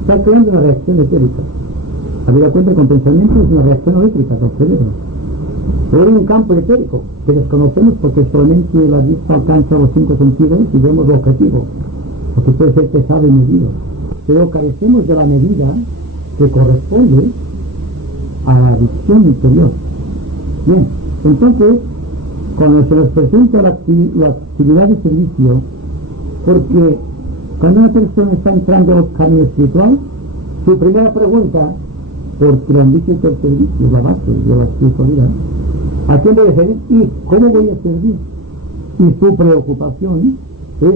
Está creando una reacción etérica. Habida cuenta con pensamiento es una reacción eléctrica del cerebro. Pero hay un campo etérico que desconocemos porque solamente la vista alcanza los 5 sentidos y vemos lo objetivo, porque puede ser pesado y medido. Pero carecemos de la medida que corresponde a la visión interior. Bien, entonces, cuando se nos presenta la actividad de servicio, porque cuando una persona está entrando al camino espiritual, su primera pregunta, porque lo han dicho que el servicio es la base de la espiritualidad, ¿a quién voy a servir y cómo voy a servir? Y su preocupación es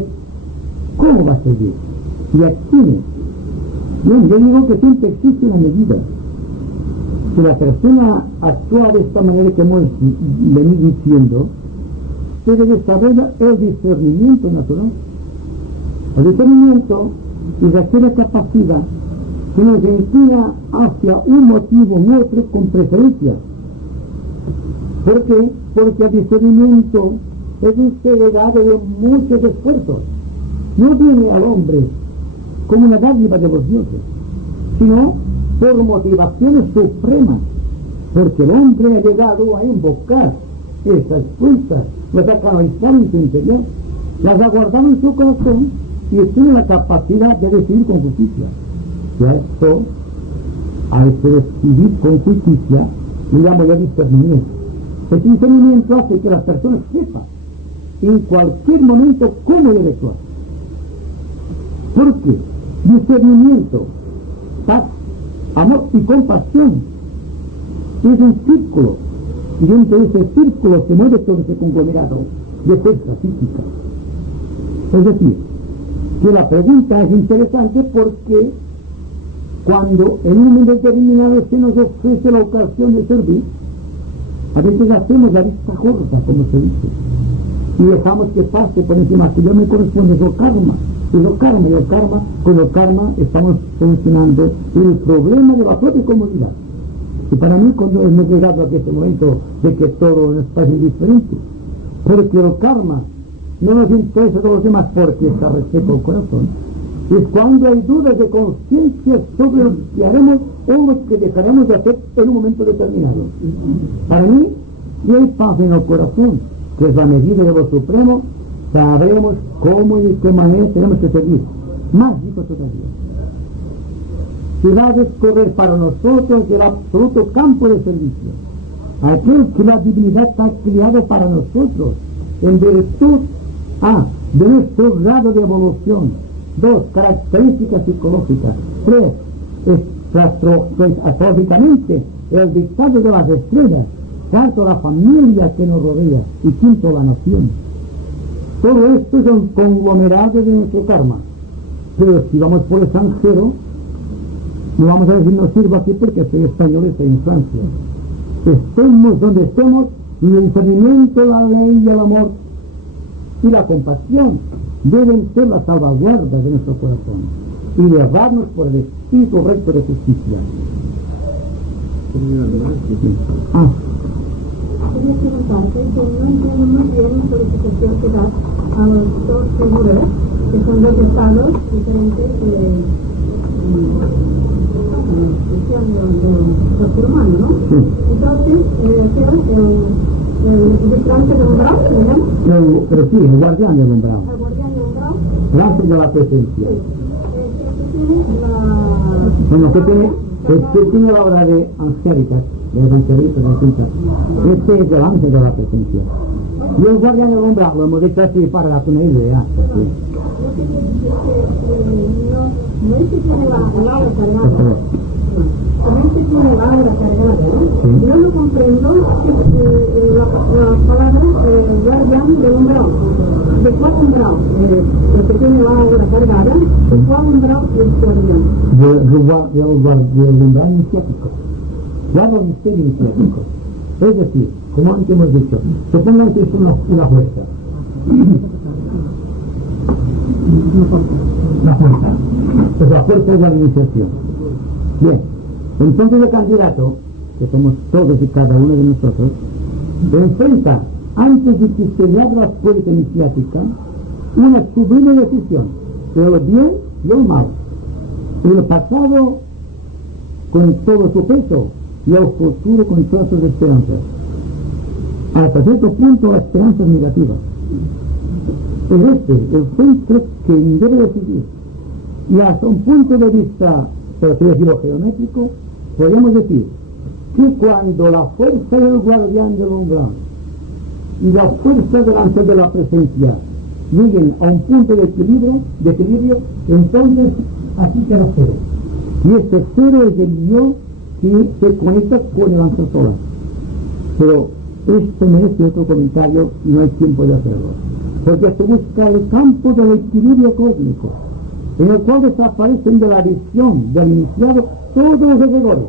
¿cómo va a servir? ¿Y a quién? Bien, yo digo que siempre existe una medida. Si la persona actúa de esta manera que hemos venido diciendo, se desarrolla el discernimiento natural. El discernimiento es aquella capacidad que nos inclina hacia un motivo u otro con preferencia. ¿Por qué? Porque el discernimiento es un segregado de muchos esfuerzos. No viene al hombre como una dádiva de los dioses, sino por motivaciones supremas, porque el hombre ha llegado a invocar esas fuerzas, las ha canalizado en su interior, las ha guardado en su corazón y tiene la capacidad de decidir con justicia. Y a esto, a este decidir con justicia, le llamo yo discernimiento. El discernimiento hace que las personas sepan en cualquier momento cómo debe actuar. ¿Por qué? Discernimiento, paz, amor y compasión es un círculo, y dentro de ese círculo se mueve todo ese conglomerado de fuerza física. Es decir, Y la pregunta es interesante porque cuando en un momento determinado se nos ofrece la ocasión de servir, a veces hacemos la vista gorda, como se dice, y dejamos que pase por encima, que yo me corresponde eso karma, y con el karma estamos solucionando el problema de la propia comodidad. Y para mí, cuando hemos llegado a este momento de que todo nos parece diferente, porque el karma no nos interesa a los demás porque está respeto al corazón, es cuando hay dudas de conciencia sobre lo que haremos o lo que dejaremos de hacer en un momento determinado. Para mí, si hay paz en el corazón, que es la medida de lo supremo, sabremos cómo y de qué manera tenemos que seguir. Más digo todavía, se va a descubrir para nosotros el absoluto campo de servicio, aquel que la divinidad ha creado para nosotros, en virtud de nuestro grado de evolución. 2, características psicológicas. 3, astrológicamente, el dictado de las estrellas. 4, la familia que nos rodea. Y 5, la nación. Todo esto es un conglomerado de nuestro karma. Pero si vamos por el extranjero, no vamos a decir no sirvo aquí porque soy español y estoy en Francia. Estemos donde estemos, y el discernimiento, la ley y el amor y la compasión deben ser las salvaguardas de nuestro corazón y llevarnos por el espíritu recto de justicia. Quería preguntarte que no entiendo muy bien la solicitación que das a los dos figuras, que son dos estados diferentes de del ser humano, ¿no? Sí. Entonces, el vigilancia del umbral, ¿se llama? Pero sí, el guardián del umbral. El guardián del umbral. Gracias de la presencia. Sí. Bueno, ¿qué tiene la obra de angélica? De los angelitos, de cintas. Este es el ángel de la presencia. Y el guardián del umbral, lo hemos dicho así para darte una idea. Sí. No es que tiene la aura cargada. Como este tiene la aura cargada, sí. Yo no comprendo la palabra guardián del umbral. ¿De cuál umbral? El que tiene la aura cargada, ¿de cuál umbral es guardián? Del umbral iniciático. Guarda el misterio iniciático. Es decir, como antes hemos dicho, supongan que es una fuerza. La fuerza. Pues la fuerza es la iniciación. Bien, entonces el candidato, que somos todos y cada uno de nosotros, se enfrenta, antes de que se le abra la puerta iniciática, una sublime decisión, el bien y el mal, el pasado con todo su peso y el futuro con todas sus esperanzas. Hasta cierto punto la esperanza es negativa. Pero el centro que debe decidir, y hasta un punto de vista, por así decirlo, geométrico, podemos decir que cuando la fuerza del guardián del umbral y la fuerza del ángel de la presencia lleguen a un punto de equilibrio, entonces así queda cero. Y este cero es el yo que se conecta con el ángel solar. Pero esto merece otro comentario y no hay tiempo de hacerlo. Porque se busca el campo del equilibrio cósmico, en el cual desaparecen de la visión del iniciado todos los egregores,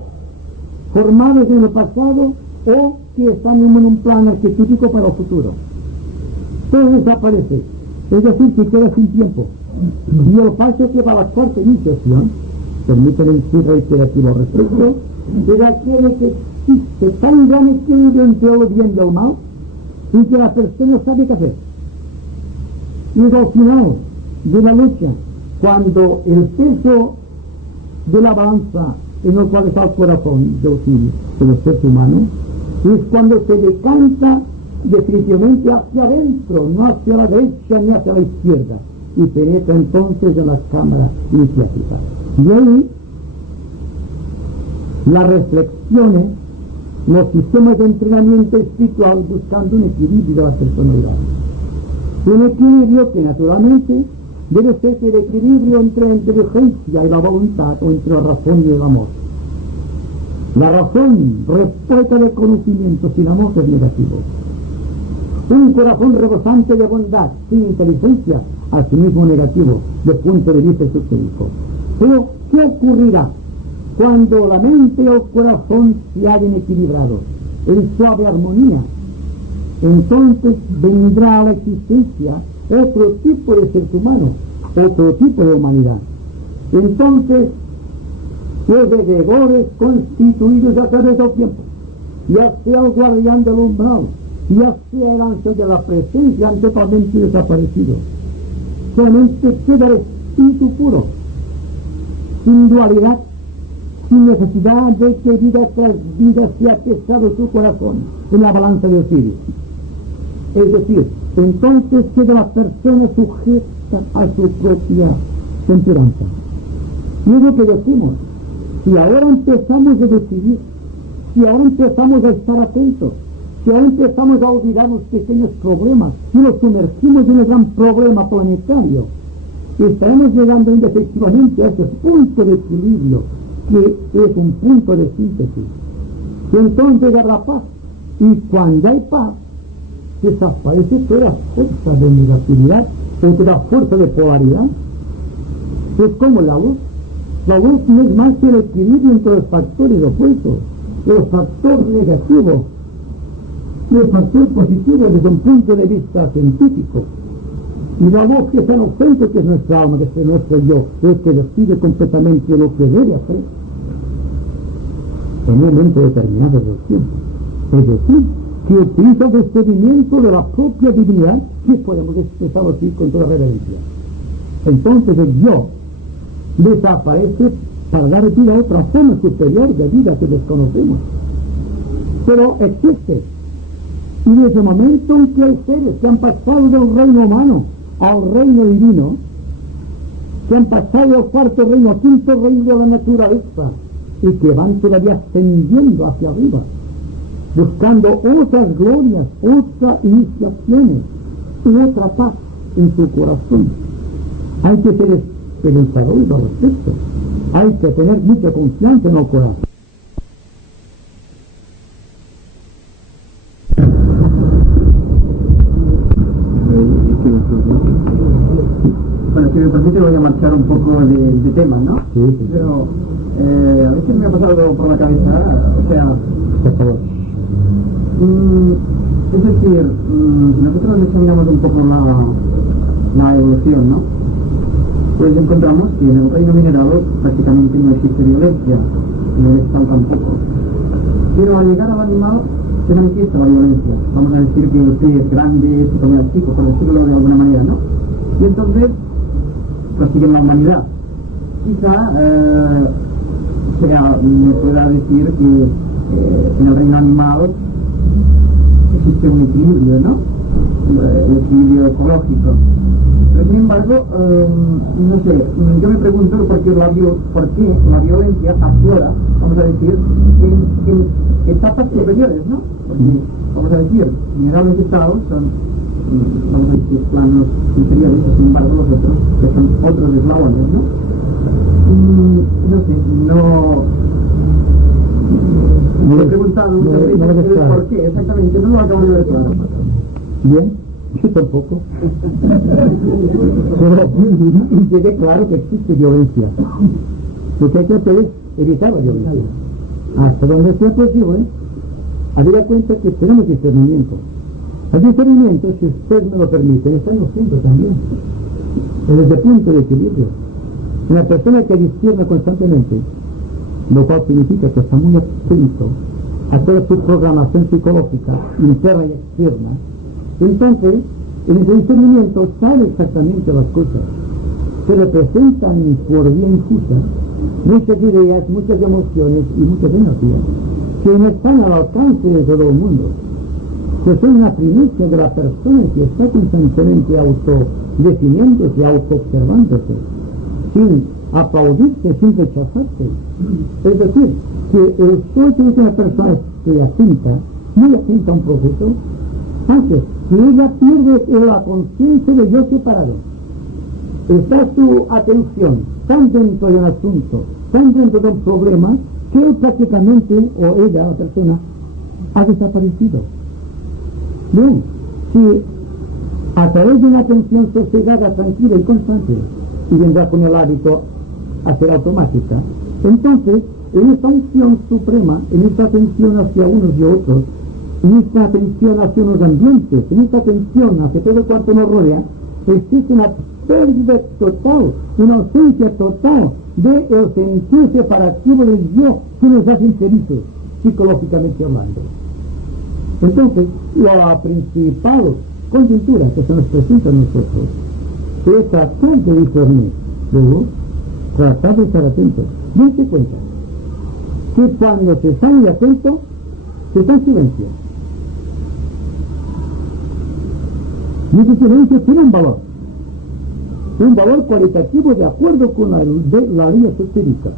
formados en el pasado o que están en un plan arquetípico para el futuro. Todo desaparece, es decir, que queda sin tiempo. Y el paso que para la cuarta iniciación, permítame decir reiterativo al respecto, es aquel que existe tan gran equilibrio entre el bien y el mal, y que la persona sabe qué hacer. Y al final de la lucha, cuando el peso de la balanza en el cual está el corazón del ser humano, es cuando se decanta definitivamente hacia adentro, no hacia la derecha ni hacia la izquierda, y penetra entonces en la cámara iniciática. Y ahí las reflexiones, los sistemas de entrenamiento espiritual buscando un equilibrio de la personalidad. Un equilibrio que naturalmente debe ser el equilibrio entre la inteligencia y la voluntad, o entre la razón y el amor. La razón repleta de conocimiento sin amor es negativo. Un corazón rebosante de bondad sin inteligencia a sí mismo negativo, desde el punto de vista esotérico. Pero, ¿qué ocurrirá cuando la mente y el corazón se hayan equilibrado en suave armonía? Entonces vendrá a la existencia otro tipo de ser humano, otro tipo de humanidad. Entonces, los egregores constituidos a través del tiempo, ya sea el guardián del umbral, ya sea el ángel de la presencia, han totalmente desaparecido. Solamente queda el espíritu puro, sin dualidad, sin necesidad de que vida tras vida sea pesado su corazón en la balanza de Osiris. Es decir, entonces queda la persona sujeta a su propia temperanza. Y es lo que decimos, si ahora empezamos a decidir, si ahora empezamos a estar atentos, si ahora empezamos a olvidar los pequeños problemas y nos sumergimos en el gran problema planetario, estaremos llegando indefectivamente a ese punto de equilibrio, que es un punto de síntesis. Y entonces habrá paz. Y cuando hay paz, desaparece toda fuerza de negatividad, toda fuerza de polaridad. Es como la luz. La luz no es más que el equilibrio entre los factores opuestos, el factor negativo y el factor positivo desde un punto de vista científico. Y la luz que está en el centro, que es nuestra alma, que es nuestro yo, es que decide completamente lo que debe hacer en un momento determinado del tiempo. Es decir, que utiliza el descubrimiento de la propia divinidad, que podemos expresarlo así con toda reverencia. Entonces el yo desaparece para dar vida a otra forma superior de vida que desconocemos. Pero existe. Y desde el momento en que hay seres que han pasado del reino humano al reino divino, que han pasado al cuarto reino, al quinto reino de la naturaleza, y que van todavía ascendiendo hacia arriba, buscando otras glorias, otras iniciaciones y otra paz en su corazón. Hay que ser esperanzadores al respecto. Hay que tener mucha confianza en el corazón. Bueno, si me permite voy a marchar un poco de tema, ¿no? Sí. Pero a veces me ha pasado por la cabeza, o sea, Por favor. es decir, si nosotros examinamos un poco la evolución, ¿no? Pues encontramos que en el reino minerado prácticamente no existe violencia, no es tal tampoco. Pero al llegar al animal se manifiesta la violencia. Vamos a decir que el pez grande se come al chico, por decirlo de alguna manera, ¿no? Y entonces prosigue en la humanidad. Quizá me pueda decir que en el reino animal existe un equilibrio, ¿no? El equilibrio ecológico. Pero sin embargo, no sé, yo me pregunto por qué la violencia aflora, vamos a decir, en etapas superiores, ¿no? Porque, vamos a decir, minerales estados son, vamos a decir, planos inferiores, sin embargo los otros, que son otros eslabones, ¿no? No sé, me he preguntado muchas veces por qué, exactamente, no lo acabo de ver claro. Bien, yo tampoco. Pero quede claro que existe violencia. Lo que hay que hacer es evitar la violencia. Hasta donde sea posible, habría cuenta que tenemos discernimiento. El discernimiento, si usted me lo permite, está en los centros también. Desde el punto de equilibrio. Una persona que discierne constantemente, lo cual significa que está muy atento a toda su programación psicológica, interna y externa, entonces, en ese discernimiento sabe exactamente las cosas. Se representan por vía infusa muchas ideas, muchas emociones y muchas energías que no están al alcance de todo el mundo, que son una primicia de la persona que está constantemente autodefiniéndose, autoobservándose, sin aplaudirse, sin rechazarse. Es decir, que el solo que una persona que atenta, muy atenta a un proceso, hace que ella pierde la conciencia de yo separado. Está su atención tan dentro de un asunto, tan dentro de un problema, que él prácticamente, o ella, la persona, ha desaparecido. Bien, si a través de una atención sosegada, tranquila y constante, y vendrá con el hábito a ser automática. Entonces, en esta unción suprema, en esta atención hacia unos y otros, en esta atención hacia unos ambientes, en esta atención hacia todo cuanto nos rodea, existe una pérdida total, una ausencia total del sentido separativo del yo que nos hace infelices, psicológicamente hablando. Entonces, la principal coyuntura que se nos presenta a nosotros es tratar de discernir, luego tratar de estar atentos. Dense cuenta que cuando se está muy atento, se está en silencio. Y ese silencio tiene un valor cualitativo de acuerdo con la ley esotérica.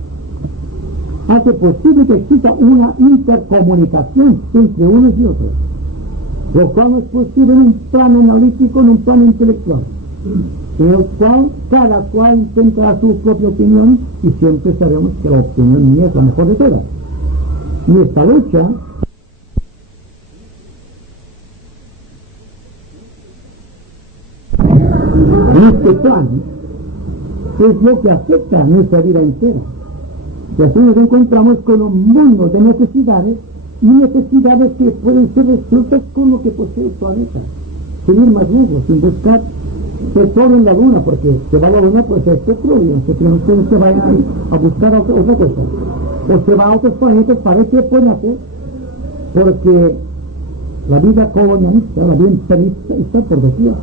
Hace posible que exista una intercomunicación entre unos y otros, lo cual no es posible en un plano analítico, en un plano intelectual, en el cual cada cual intenta su propia opinión y siempre sabemos que la opinión mía es la mejor de todas. Y esta lucha en este plan es lo que afecta a nuestra vida entera. Y así nos encontramos con un mundo de necesidades, y necesidades que pueden ser resueltas con lo que posee el planeta, sin ir más lejos, sin buscar petróleo en la luna, porque se va a la luna pues es petróleo, que ustedes se vayan a buscar otra cosa, o se va a otros planetas para ver qué pueden hacer, porque la vida colonialista, la vida imperialista está por doquier.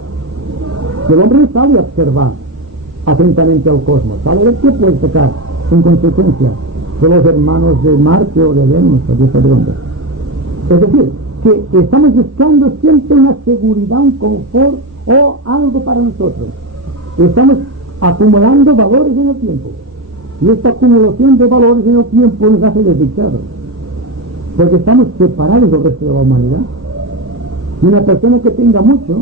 El hombre sabe observar atentamente al cosmos, sabe ver qué puede sacar en consecuencia de los hermanos de Marte o de Venus o de esa onda. Es decir, que estamos buscando siempre una seguridad, un confort o algo para nosotros. Estamos acumulando valores en el tiempo, y esta acumulación de valores en el tiempo nos hace desdichados, porque estamos separados del resto de la humanidad. Y una persona que tenga mucho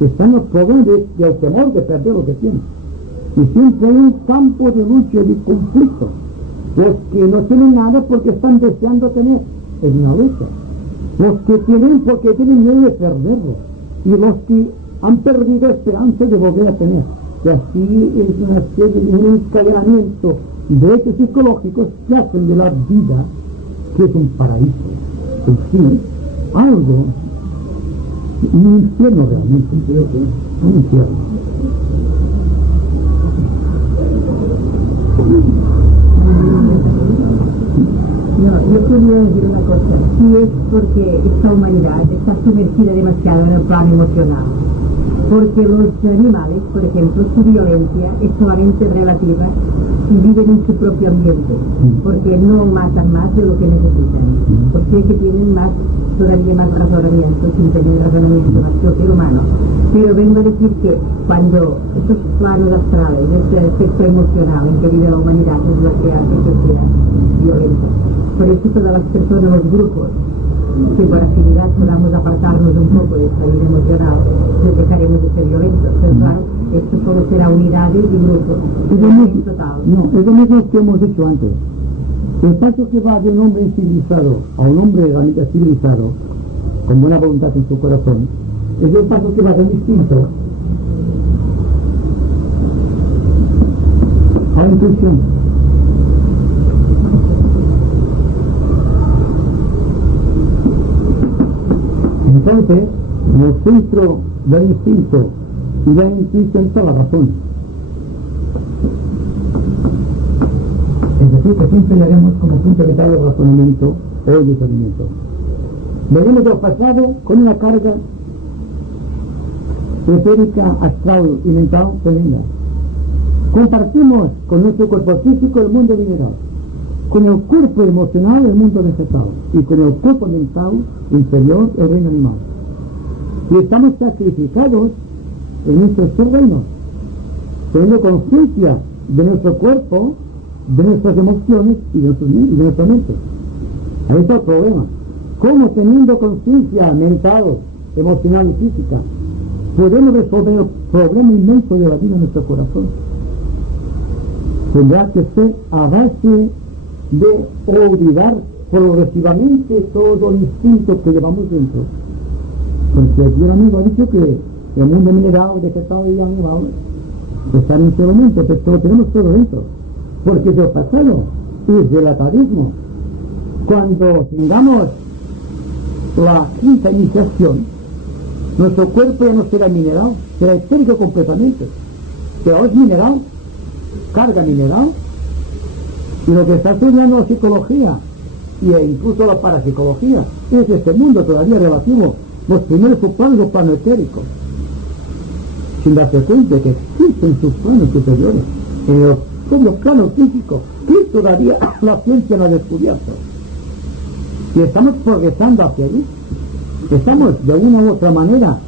está en los problemas del temor de perder lo que tiene, y siempre hay un campo de lucha y de conflicto. Los que no tienen nada porque están deseando tener, es una lucha. Los que tienen porque tienen miedo de perderlo, y los que han perdido esperanza de volver a tener. Y así es una serie de un encadenamiento de hechos psicológicos que hacen de la vida, que es un paraíso, en sí, algo, un infierno realmente, un infierno. No, yo quería decir una cosa. Sí, es porque esta humanidad está sumergida demasiado en el plano emocional. Porque los animales, por ejemplo, su violencia es solamente relativa y viven en su propio ambiente, porque no matan más de lo que necesitan. O sea que tienen todavía más razonamiento, sin tener razonamiento más que el ser humano. Pero vengo a decir que cuando esos planos astrales, este efecto emocional en que vive la humanidad es lo que hace que sea violenta. Por eso todas las personas, los grupos, que por afinidad podamos apartarnos un poco de esta vida emocional, nos dejaremos de ser violentos. Pero claro, esto solo será unidades y grupos. No, es lo mismo que hemos dicho antes. El paso que va de un hombre civilizado a un hombre realmente civilizado, con buena voluntad en su corazón, es el paso que va de un instinto a la intuición. Entonces, en el centro del instinto y de la intuición está la razón. Es decir, que siempre le haremos como punto vital el razonamiento o el discernimiento. Venimos del pasado con una carga etérica, astral y mental tremenda. Compartimos con nuestro cuerpo físico el mundo mineral, con el cuerpo emocional el mundo vegetal, y con el cuerpo mental inferior el reino animal. Y estamos sacrificados en estos tres reinos, teniendo conciencia de nuestro cuerpo, de nuestras emociones y de nuestra mente. Ahí está el problema. ¿Cómo, teniendo conciencia mental, emocional y física, podemos resolver el problema inmenso de la vida en nuestro corazón? Tendrá que ser a base de olvidar progresivamente todo el instinto que llevamos dentro. Porque aquí el amigo ha dicho que el mundo mineral, vegetal y animal, está en este momento, pero lo tenemos todo dentro. Porque el pasado es del atavismo. Cuando tengamos la quinta iniciación, nuestro cuerpo ya no será mineral, será etérico completamente. Pero es mineral, carga mineral, y lo que está estudiando la psicología, e incluso la parapsicología, es este mundo todavía relativo, los primeros planos, los planos etéricos, sin darse cuenta de que existen sus planos superiores, en el propio plano físico, que todavía la ciencia no ha descubierto. Y estamos progresando hacia allí. Estamos de una u otra manera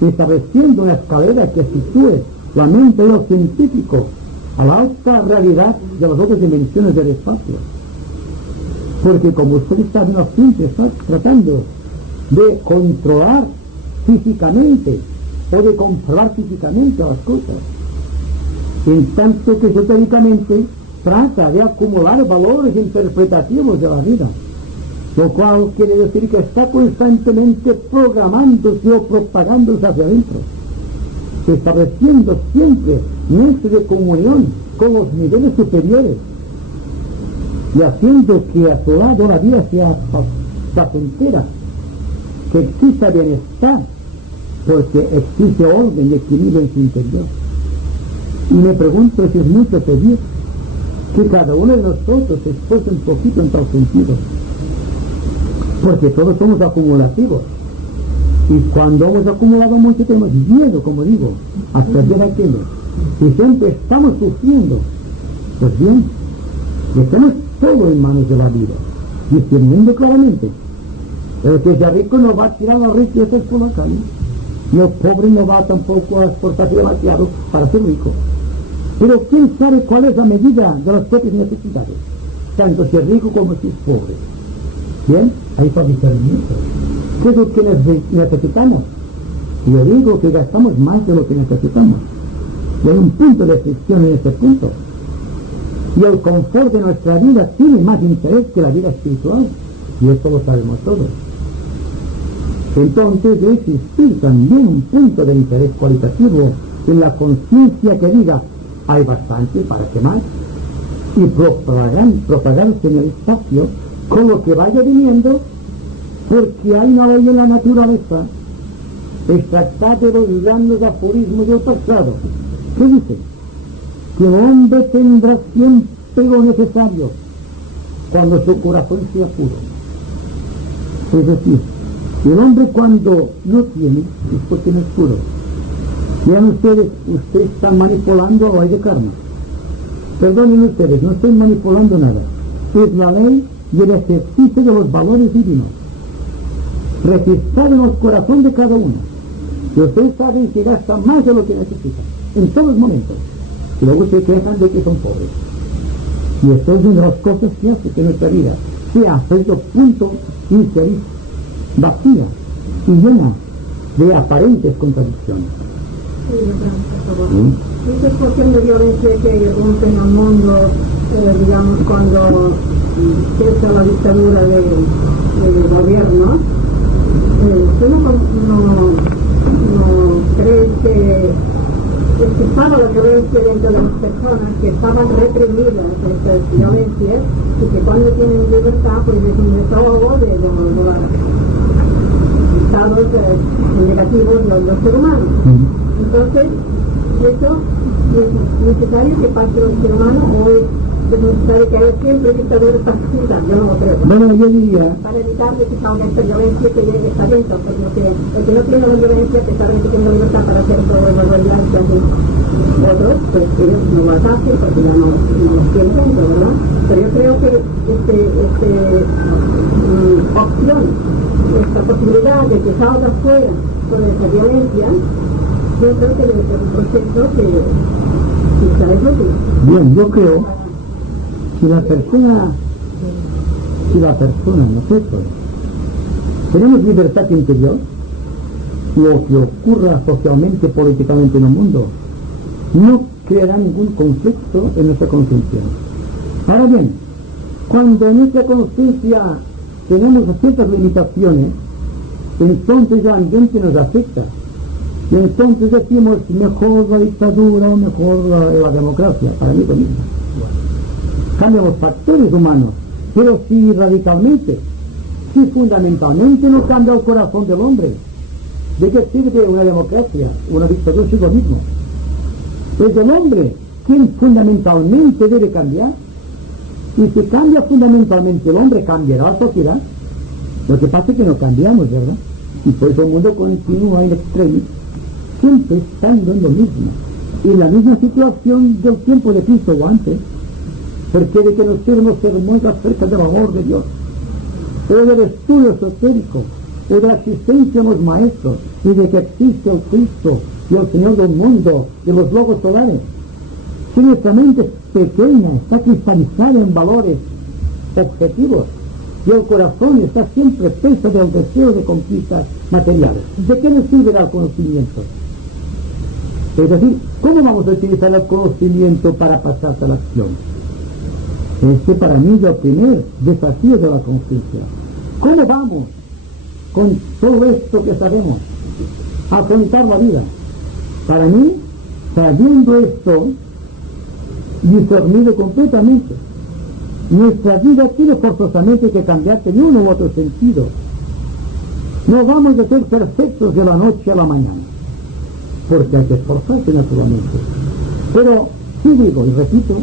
estableciendo una escalera que sitúe la mente de lo científico a la alta realidad de las otras dimensiones del espacio. Porque como ustedes saben, la ciencia está tratando de controlar físicamente o de comprobar físicamente las cosas, en tanto que esotéricamente trata de acumular valores interpretativos de la vida, lo cual quiere decir que está constantemente programándose o propagándose hacia adentro, estableciendo siempre nexos de comunión con los niveles superiores y haciendo que a su lado la vida sea placentera, que exista bienestar, porque existe orden y equilibrio en su interior. Y me pregunto si es mucho pedir que cada uno de nosotros se esfuerce un poquito en tal sentido, porque todos somos acumulativos, y cuando hemos acumulado mucho tenemos miedo, como digo, a perder aquello, y siempre estamos sufriendo. Pues bien, dejemos todo en manos de la vida, discerniendo claramente. El que sea rico no va a tirar las riquezas por la calle, y el pobre no va tampoco a esforzarse demasiado para ser rico. Pero quién sabe cuál es la medida de las propias necesidades, tanto si es rico como si es pobre. Bien, ahí está el discernimiento. ¿Qué es lo que necesitamos? Y yo digo que gastamos más de lo que necesitamos. Y hay un punto de fricción en este punto. Y el confort de nuestra vida tiene más interés que la vida espiritual. Y esto lo sabemos todos. Entonces debe existir también un punto de interés cualitativo en la conciencia que diga, hay bastante, ¿para qué más? Y propagarse en el espacio con lo que vaya viniendo, porque hay una ley en la naturaleza extractada de los grandes aforismos del pasado, que dice que el hombre tendrá siempre lo necesario cuando su corazón sea puro. Es decir, el hombre cuando no tiene es porque no es puro. Vean ustedes están manipulando la ley de karma. Perdonen ustedes, no estoy manipulando nada. Es la ley y el ejercicio de los valores divinos, registrado en el corazón de cada uno. Y ustedes saben que gastan más de lo que necesitan, en todos los momentos. Y luego se quejan de que son pobres. Y esto es una de las cosas que hace que nuestra vida sea a cierto punto infeliz, vacía y llena de aparentes contradicciones. Sí, por favor. Esa explosión de violencia que rompe en el mundo, digamos, cuando cesa la dictadura del gobierno, ¿usted no cree que estaba la violencia dentro de las personas que estaban reprimidas por estas violencias y que cuando tienen libertad pues es un desahogo de los estados negativos de los seres humanos? Entonces, eso es necesario que pase el ser humano o es necesario que haya siempre dictadores para juntar. Yo no lo creo. Bueno, yo diría... Para evitar de que salga esta violencia que está dentro, porque el que no tiene la violencia, que sabe que tiene la libertad para hacer todo lo barbaridades que hacen otros, pues ellos no lo hacen porque ya no tienen dentro, ¿verdad? Pero yo creo que opción, esta posibilidad de que salga fuera con esa violencia, yo creo que debe ser un proceso que se les útil. Bien, yo creo si la persona, nosotros, tenemos libertad interior, lo que ocurra socialmente, políticamente en el mundo, no creará ningún conflicto en nuestra conciencia. Ahora bien, cuando en nuestra conciencia tenemos ciertas limitaciones, entonces el ambiente nos afecta. Y entonces decimos mejor la dictadura o mejor la democracia, para mí lo mismo. Cambian los factores humanos, pero si radicalmente, si fundamentalmente no cambia el corazón del hombre, ¿de qué sirve una democracia, una dictadura? Si lo mismo. Es el hombre quien fundamentalmente debe cambiar, y si cambia fundamentalmente el hombre, cambiará la sociedad. Lo que pasa es que no cambiamos, ¿verdad? Y por eso el mundo continúa en extremo, siempre estando en lo mismo, y en la misma situación del tiempo de Cristo o antes, porque de que nos sirven los sermones acerca del amor de Dios, o del estudio esotérico, o de la existencia de los maestros, y de que existe el Cristo y el Señor del mundo, de los logos solares. Si nuestra mente es pequeña, está cristalizada en valores objetivos, y el corazón está siempre preso del deseo de conquistas materiales, ¿de qué nos sirve el conocimiento? Es decir, ¿cómo vamos a utilizar el conocimiento para pasar a la acción? Este para mí es el primer desafío de la conciencia. ¿Cómo vamos con todo esto que sabemos a afrontar la vida? Para mí, sabiendo esto, discernido completamente, nuestra vida tiene forzosamente que cambiarse de uno u otro sentido. No vamos a ser perfectos de la noche a la mañana, porque hay que esforzarse naturalmente. Pero sí digo y repito,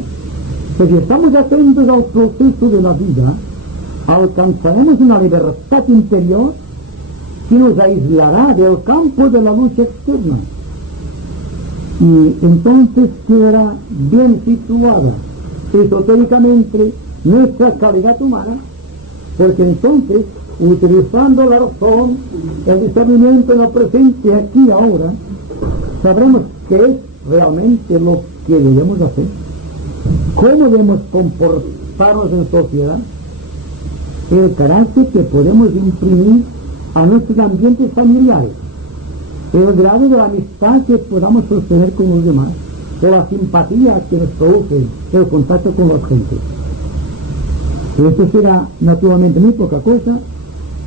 que si estamos atentos al proceso de la vida, alcanzaremos una libertad interior que nos aislará del campo de la lucha externa. Y entonces quedará bien situada esotéricamente nuestra calidad humana, porque entonces, utilizando la razón, el discernimiento en el presente, aquí y ahora, sabremos qué es realmente lo que debemos hacer, cómo debemos comportarnos en sociedad, el carácter que podemos imprimir a nuestros ambientes familiares, el grado de la amistad que podamos sostener con los demás, o la simpatía que nos produce el contacto con la gente. Esto será naturalmente muy poca cosa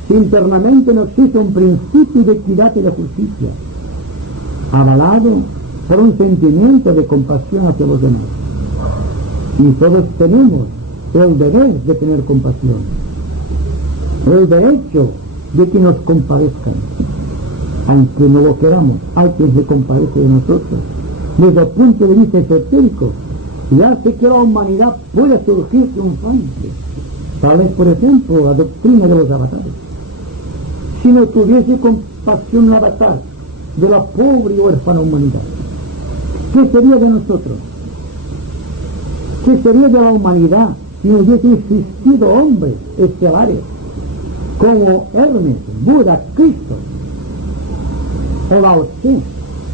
si internamente no existe un principio de equidad y de justicia, avalado por un sentimiento de compasión hacia los demás. Y todos tenemos el deber de tener compasión, el derecho de que nos compadezcan, aunque no lo queramos. Hay quien se compadece de nosotros desde el punto de vista esotérico y hace que la humanidad pueda surgir triunfante. Tal vez, por ejemplo, la doctrina de los avatares. Si no tuviese compasión un avatar de la pobre y huérfana humanidad, ¿qué sería de nosotros? ¿Qué sería de la humanidad si no hubiese existido hombres estelares como Hermes, Buda, Cristo, o Lao Tse,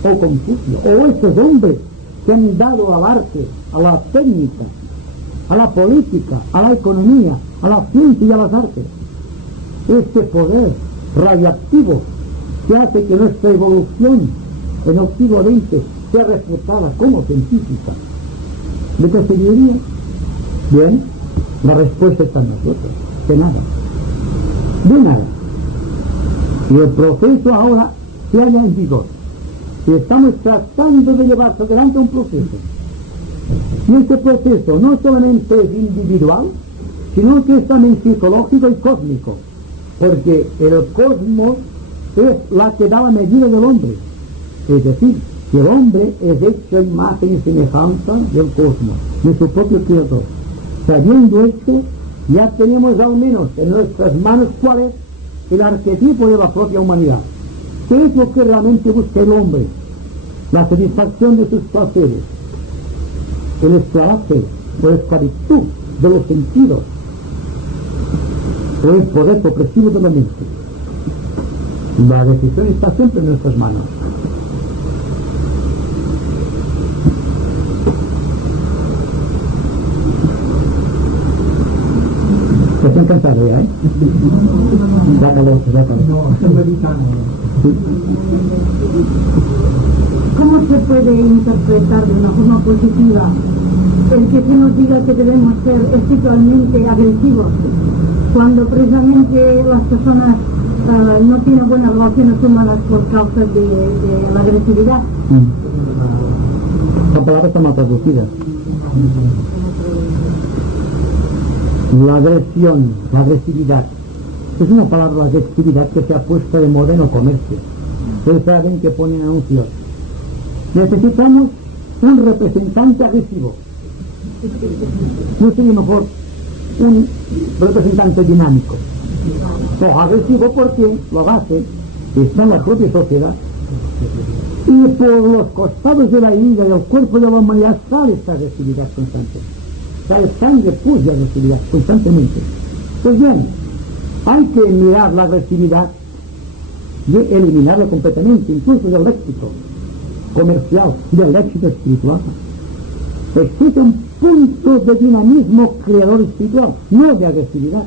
o Confucio, o estos hombres que han dado al arte, a la técnica, a la política, a la economía, a la ciencia y a las artes, este poder radioactivo que hace que nuestra evolución en el siglo XX sea refutada como científica? ¿De qué seguiría? Bien, la respuesta está en nosotros, de nada, de nada. Y el proceso ahora se halla en vigor, y estamos tratando de llevar adelante un proceso. Y este proceso no solamente es individual, sino que es también psicológico y cósmico, porque el cosmos es la que da la medida del hombre. Es decir, que el hombre es hecho a imagen y semejanza del cosmos, de su propio creador. Sabiendo esto, ya tenemos al menos en nuestras manos cuál es el arquetipo de la propia humanidad. ¿Qué es lo que realmente busca el hombre? La satisfacción de sus placeres, el esclavaje o la esclavitud de los sentidos, o el poder opresivo de la mente. La decisión está siempre en nuestras manos. ¿Estás cansado ya, Sácalo. No, estoy meditando. ¿Cómo se puede interpretar de una forma positiva el que se nos diga que debemos ser espiritualmente agresivos, cuando precisamente las personas no tiene buenas relaciones humanas por causa de la agresividad. La palabra está mal traducida. La agresión, la agresividad. Es una palabra, la agresividad, que se ha puesto de moda en el comercio. Ustedes saben que ponen anuncios. Necesitamos un representante agresivo. No sería mejor un representante dinámico. No, agresivo porque la base está en la propia sociedad. Y por los costados de la ira del cuerpo de la humanidad sale esta agresividad constante. Sale sangre pura de agresividad constantemente. Pues bien, hay que mirar la agresividad y eliminarla completamente, incluso del léxico comercial y del léxico espiritual. Existe un punto de dinamismo creador espiritual, no de agresividad.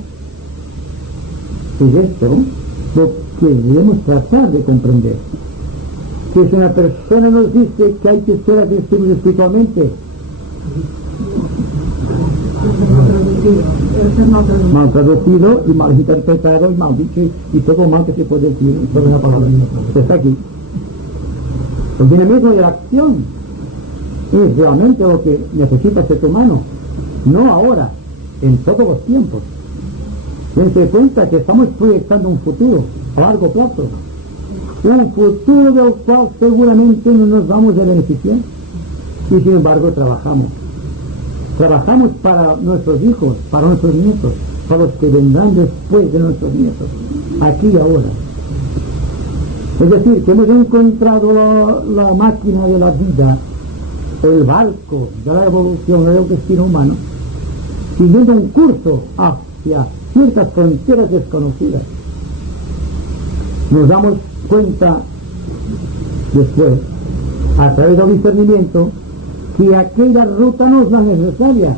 Es esto lo que debemos tratar de comprender. Que si una persona nos dice que hay que ser agresivos espiritualmente, mal traducido y mal interpretado y mal dicho y todo mal que se puede decir sobre la palabra. Está aquí. El dinamismo de la acción es realmente lo que necesita el ser humano, no ahora, en todos los tiempos. Dense cuenta que estamos proyectando un futuro a largo plazo, un futuro del cual seguramente no nos vamos a beneficiar, y sin embargo trabajamos para nuestros hijos, para nuestros nietos, para los que vendrán después de nuestros nietos, aquí y ahora. Es decir, que hemos encontrado la máquina de la vida, el barco de la evolución del destino humano, siguiendo un curso hacia ciertas fronteras desconocidas. Nos damos cuenta después, a través del discernimiento, que aquella ruta no es la necesaria,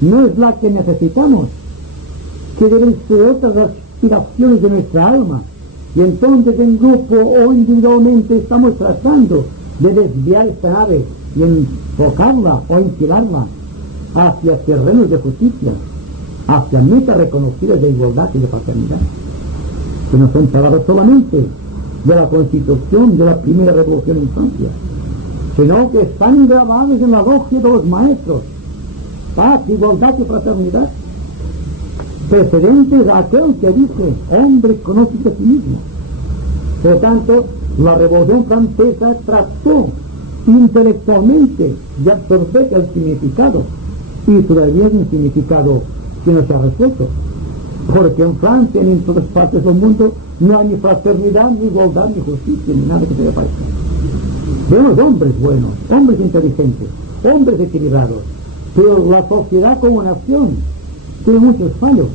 no es la que necesitamos, que deben ser otras aspiraciones de nuestra alma. Y entonces en grupo o individualmente estamos tratando de desviar esta nave y enfocarla o inspirarla hacia terrenos de justicia, hacia metas reconocidas de igualdad y de fraternidad, que no son palabras solamente de la Constitución de la primera revolución en Francia, sino que están grabadas en la logia de los maestros: paz, igualdad y fraternidad, precedentes a aquel que dice: hombre, conócete a ti mismo. Por lo tanto, la Revolución Francesa trató intelectualmente de absorber el significado, y todavía es un significado que no se ha resuelto, porque en Francia ni en todas partes del mundo no hay ni fraternidad, ni igualdad, ni justicia, ni nada que se le parezca. Vemos hombres buenos, hombres inteligentes, hombres equilibrados, pero la sociedad como nación tiene muchos fallos.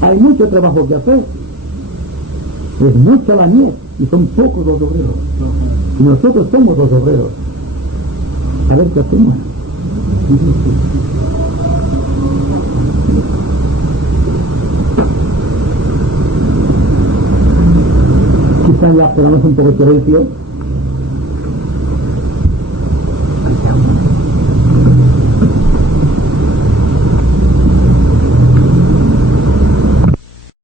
Hay mucho trabajo que hacer, es mucha la mies y son pocos los obreros, y nosotros somos los obreros. A ver qué hacemos. Quizás ya pegamos un poco de silencio.